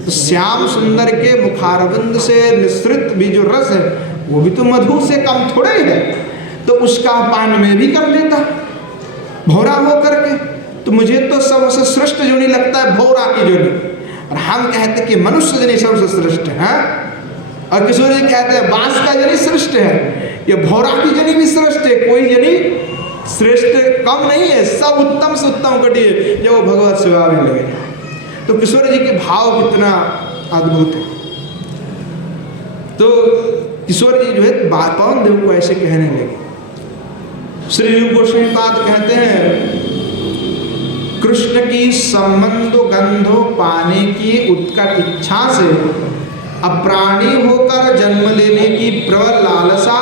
तो श्याम सुंदर के मुखारविंद से निसृत भी जो रस है वो भी तो मधु से कम थोड़े ही है। तो उसका पान में भी कर लेता भोरा हो करके। तो मुझे तो सबसे श्रेष्ठ जोनी लगता है भोरा की जोनी, और हम कहते कि मनुष्य जनी सबसे श्रेष्ठ है और किशोर जी कहते हैं बांस का जनी श्रेष्ठ है, ये भोरा की जनी भी श्रेष्ठ है, कोई जनी श्रेष्ठ कम नहीं है, सब उत्तम से उत्तम कटी है जो भगवत सेवा में लगे। तो किशोर जी के भाव कितना अद्भुत है। तो किशोर जी जो है पवन देव को ऐसे कहने लगे। श्री रूप गोस्वामी पाद कहते हैं कृष्ण की संबंधो गंधो पाने की उत्कट इच्छा से अप्राणी होकर जन्म लेने की प्रबल लालसा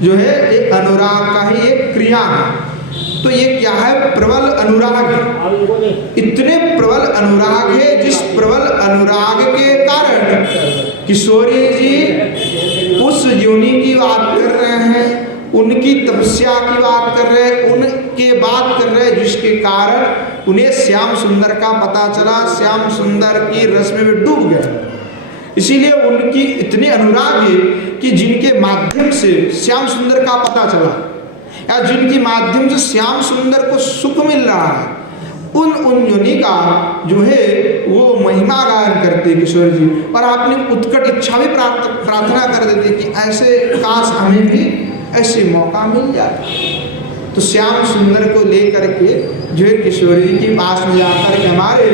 जो है एक अनुराग का ही एक क्रिया है। तो ये क्या है, प्रबल अनुराग है। इतने प्रबल अनुराग है जिस प्रबल अनुराग के कारण किशोरी जी उस योनि की बात कर रहे हैं, उनकी तपस्या की बात कर रहे हैं, उनके बात कर रहे हैं जिसके कारण उन्हें श्याम सुंदर का पता चला, श्याम सुंदर की रस में वे डूब गए। इसीलिए उनकी इतनी अनुराग है कि जिनके माध्यम से श्याम सुंदर का पता चला या जिनके माध्यम से श्याम सुंदर को सुख मिल रहा है उन योनि का जो है वो महिमा गायन करते किशोर जी। और आपने उत्कट इच्छा भी प्रार्थना कर देते कि ऐसे काश हमें भी ऐसे मौका मिल जाए। तो श्याम सुंदर को लेकर के जो है किशोर जी के पास में जाकर के हमारे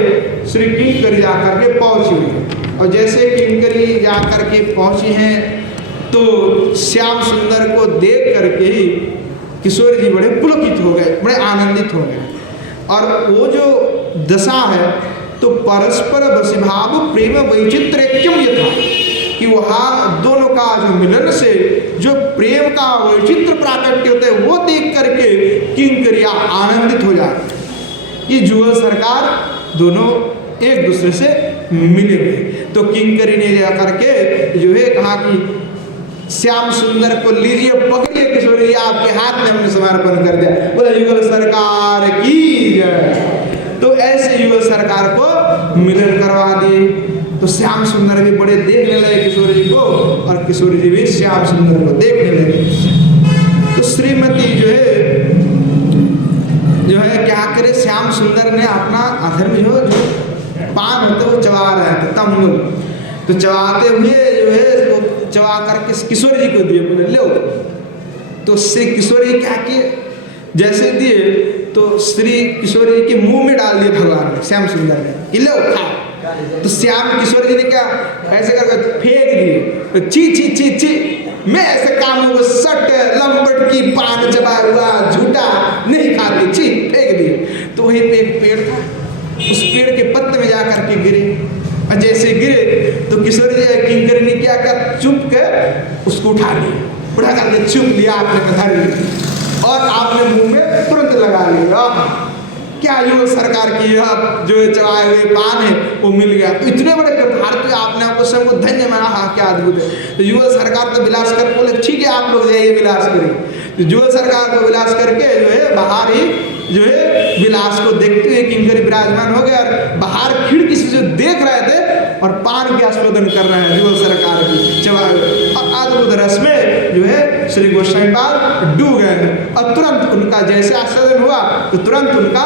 श्री किंकरी जाकर के पहुँची हुई, और जैसे किंकरी जाकर के पहुँची हैं तो श्याम सुंदर को देख करके ही किशोर जी बड़े पुलकित हो गए, बड़े आनंदित हो गए। और वो जो दशा है तो परस्पर वशिभाव प्रेम वैचित्र्यम यथा, कि वहाँ दोनों का जो मिलन से जो प्रेम का वैचित्र प्राकट्य होता है वो देख करके किंकरिया आनंदित हो जाते। ये जुगल सरकार दोनों एक दूसरे से मिले हुए, तो किंकरी ने जा करके जो है कहा कि श्याम सुंदर को लीजिए, पकड़िए किशोर जी, आपके हाथ में हमने समर्पण कर दिया। बोले युगल सरकार की जय। तो ऐसे युगल सरकार को मिलन करवा दिए। तो श्याम सुंदर भी बड़े देखने लगे किशोर जी को, और किशोर जी भी श्याम सुंदर को देखने लगे। तो श्रीमती जो है क्या करे, श्याम सुंदर ने अपना अधर्म जो पान होते वो चबा रहे थे, तंबुल, तो चबाते हुए जो है वो चबा करके किशोर जी को दिए। बोले लो। तो श्री किशोर जी क्या किए, जैसे दिए तो श्री किशोर जी के मुंह में डाल दिए भगवान ने, श्याम सुंदर ने, लो खाओ। तो श्याम किशोर जी ने क्या ऐसे करके फेंक दिए। तो ची ची ची ची, मैं ऐसे कामों को सट लंबट की पान चबा हुआ झूठा नहीं खाती, ची, फेंक दिए। तो वहीं पे एक पेड़ था, उस पेड़ के पत्ते में जाकर के गिरे, और जैसे गिरे तो किशोर जी किंकरी ने क्या कर, चुप कर उसको उठा लिया, उठा करके चुप लिया, आपने पधर लिया और आपने मुंह में तुरंत लगा लिया। क्या युगल सरकार की जो चढ़ाए हुए पान है वो मिल गया। तो इतने बड़े भारतीय आपने आपको सबको धन्य माना, हाँ क्या अद्भुत है। तो युगल सरकार तो विलास कर बोले ठीक है आप लोग जाइए विलास करें। तो युगल सरकार को विलास करके जो है बाहर ही जो है विलास को देखते हुए किंकरी विराजमान हो गए, और बाहर खिड़की से जो देख रहे थे और पान के आस्वादन कर रहे हैं युगल सरकार की चढ़ाए अद्भुत रस में जो है श्री गोस्वामी पाद डूब गए हैं। और तुरंत उनका जैसे आस्वादन हुआ तो तुरंत उनका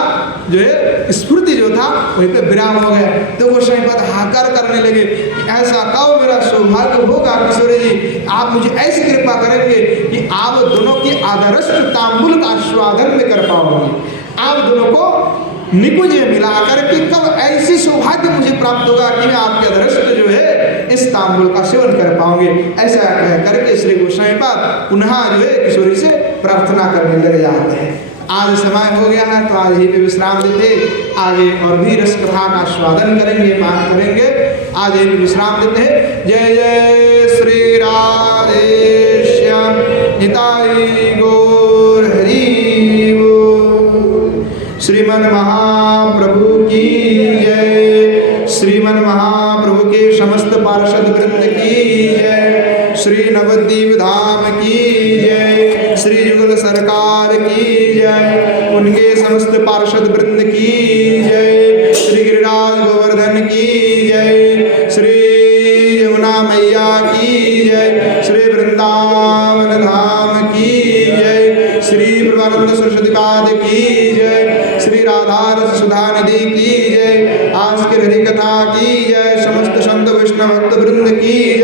जो है स्फूर्ति जो था वहीं पे विराम हो गया। तो गोस्वामी पाद हाकार करने लगे कि ऐसा कहो मेरा सौभाग्य होगा किशोरी जी, आप मुझे ऐसी कृपा करेंगे कि आप दोनों की आदर्श तांबुल का आस्वादन में कर पाओगे, आप दोनों को निकुंज मिला करके कब ऐसी सौभाग्य मुझे प्राप्त होगा कि मैं आपके अदृष्ट जो है इस तांबुल का सेवन कर पाऊंगे। ऐसा कह करके श्री गोस्वामी पाद पुनः जो है किशोरी से प्रार्थना करने लग जाते हैं। आज समय हो गया है तो आज यहीं पे विश्राम देते, आगे और भी रस कथा का आस्वादन करेंगे, पाठ करेंगे। आज यहीं पे विश्राम देते हैं। जय जय श्री राधे श्याम निताई गौर हरि। श्रीमन महाप्रभु की जय, श्रीमन महाप्रभु के समस्त पार्षद वृंद की जय, श्री नवद्वीप धाम की जय, श्री युगल सरकार की जय, उनके समस्त पार्षद वृंद की जय, श्री गिरिराज गोवर्धन की जय, श्री यमुना मैया की जय, श्री वृंदावन धाम की जय, श्री प्रभानंद सरस्वती पाद की जय, श्री राधा रस सुधा नदी की जय, आज के हरि कथा की जय, समस्त संत वैष्णव भक्त वृंद की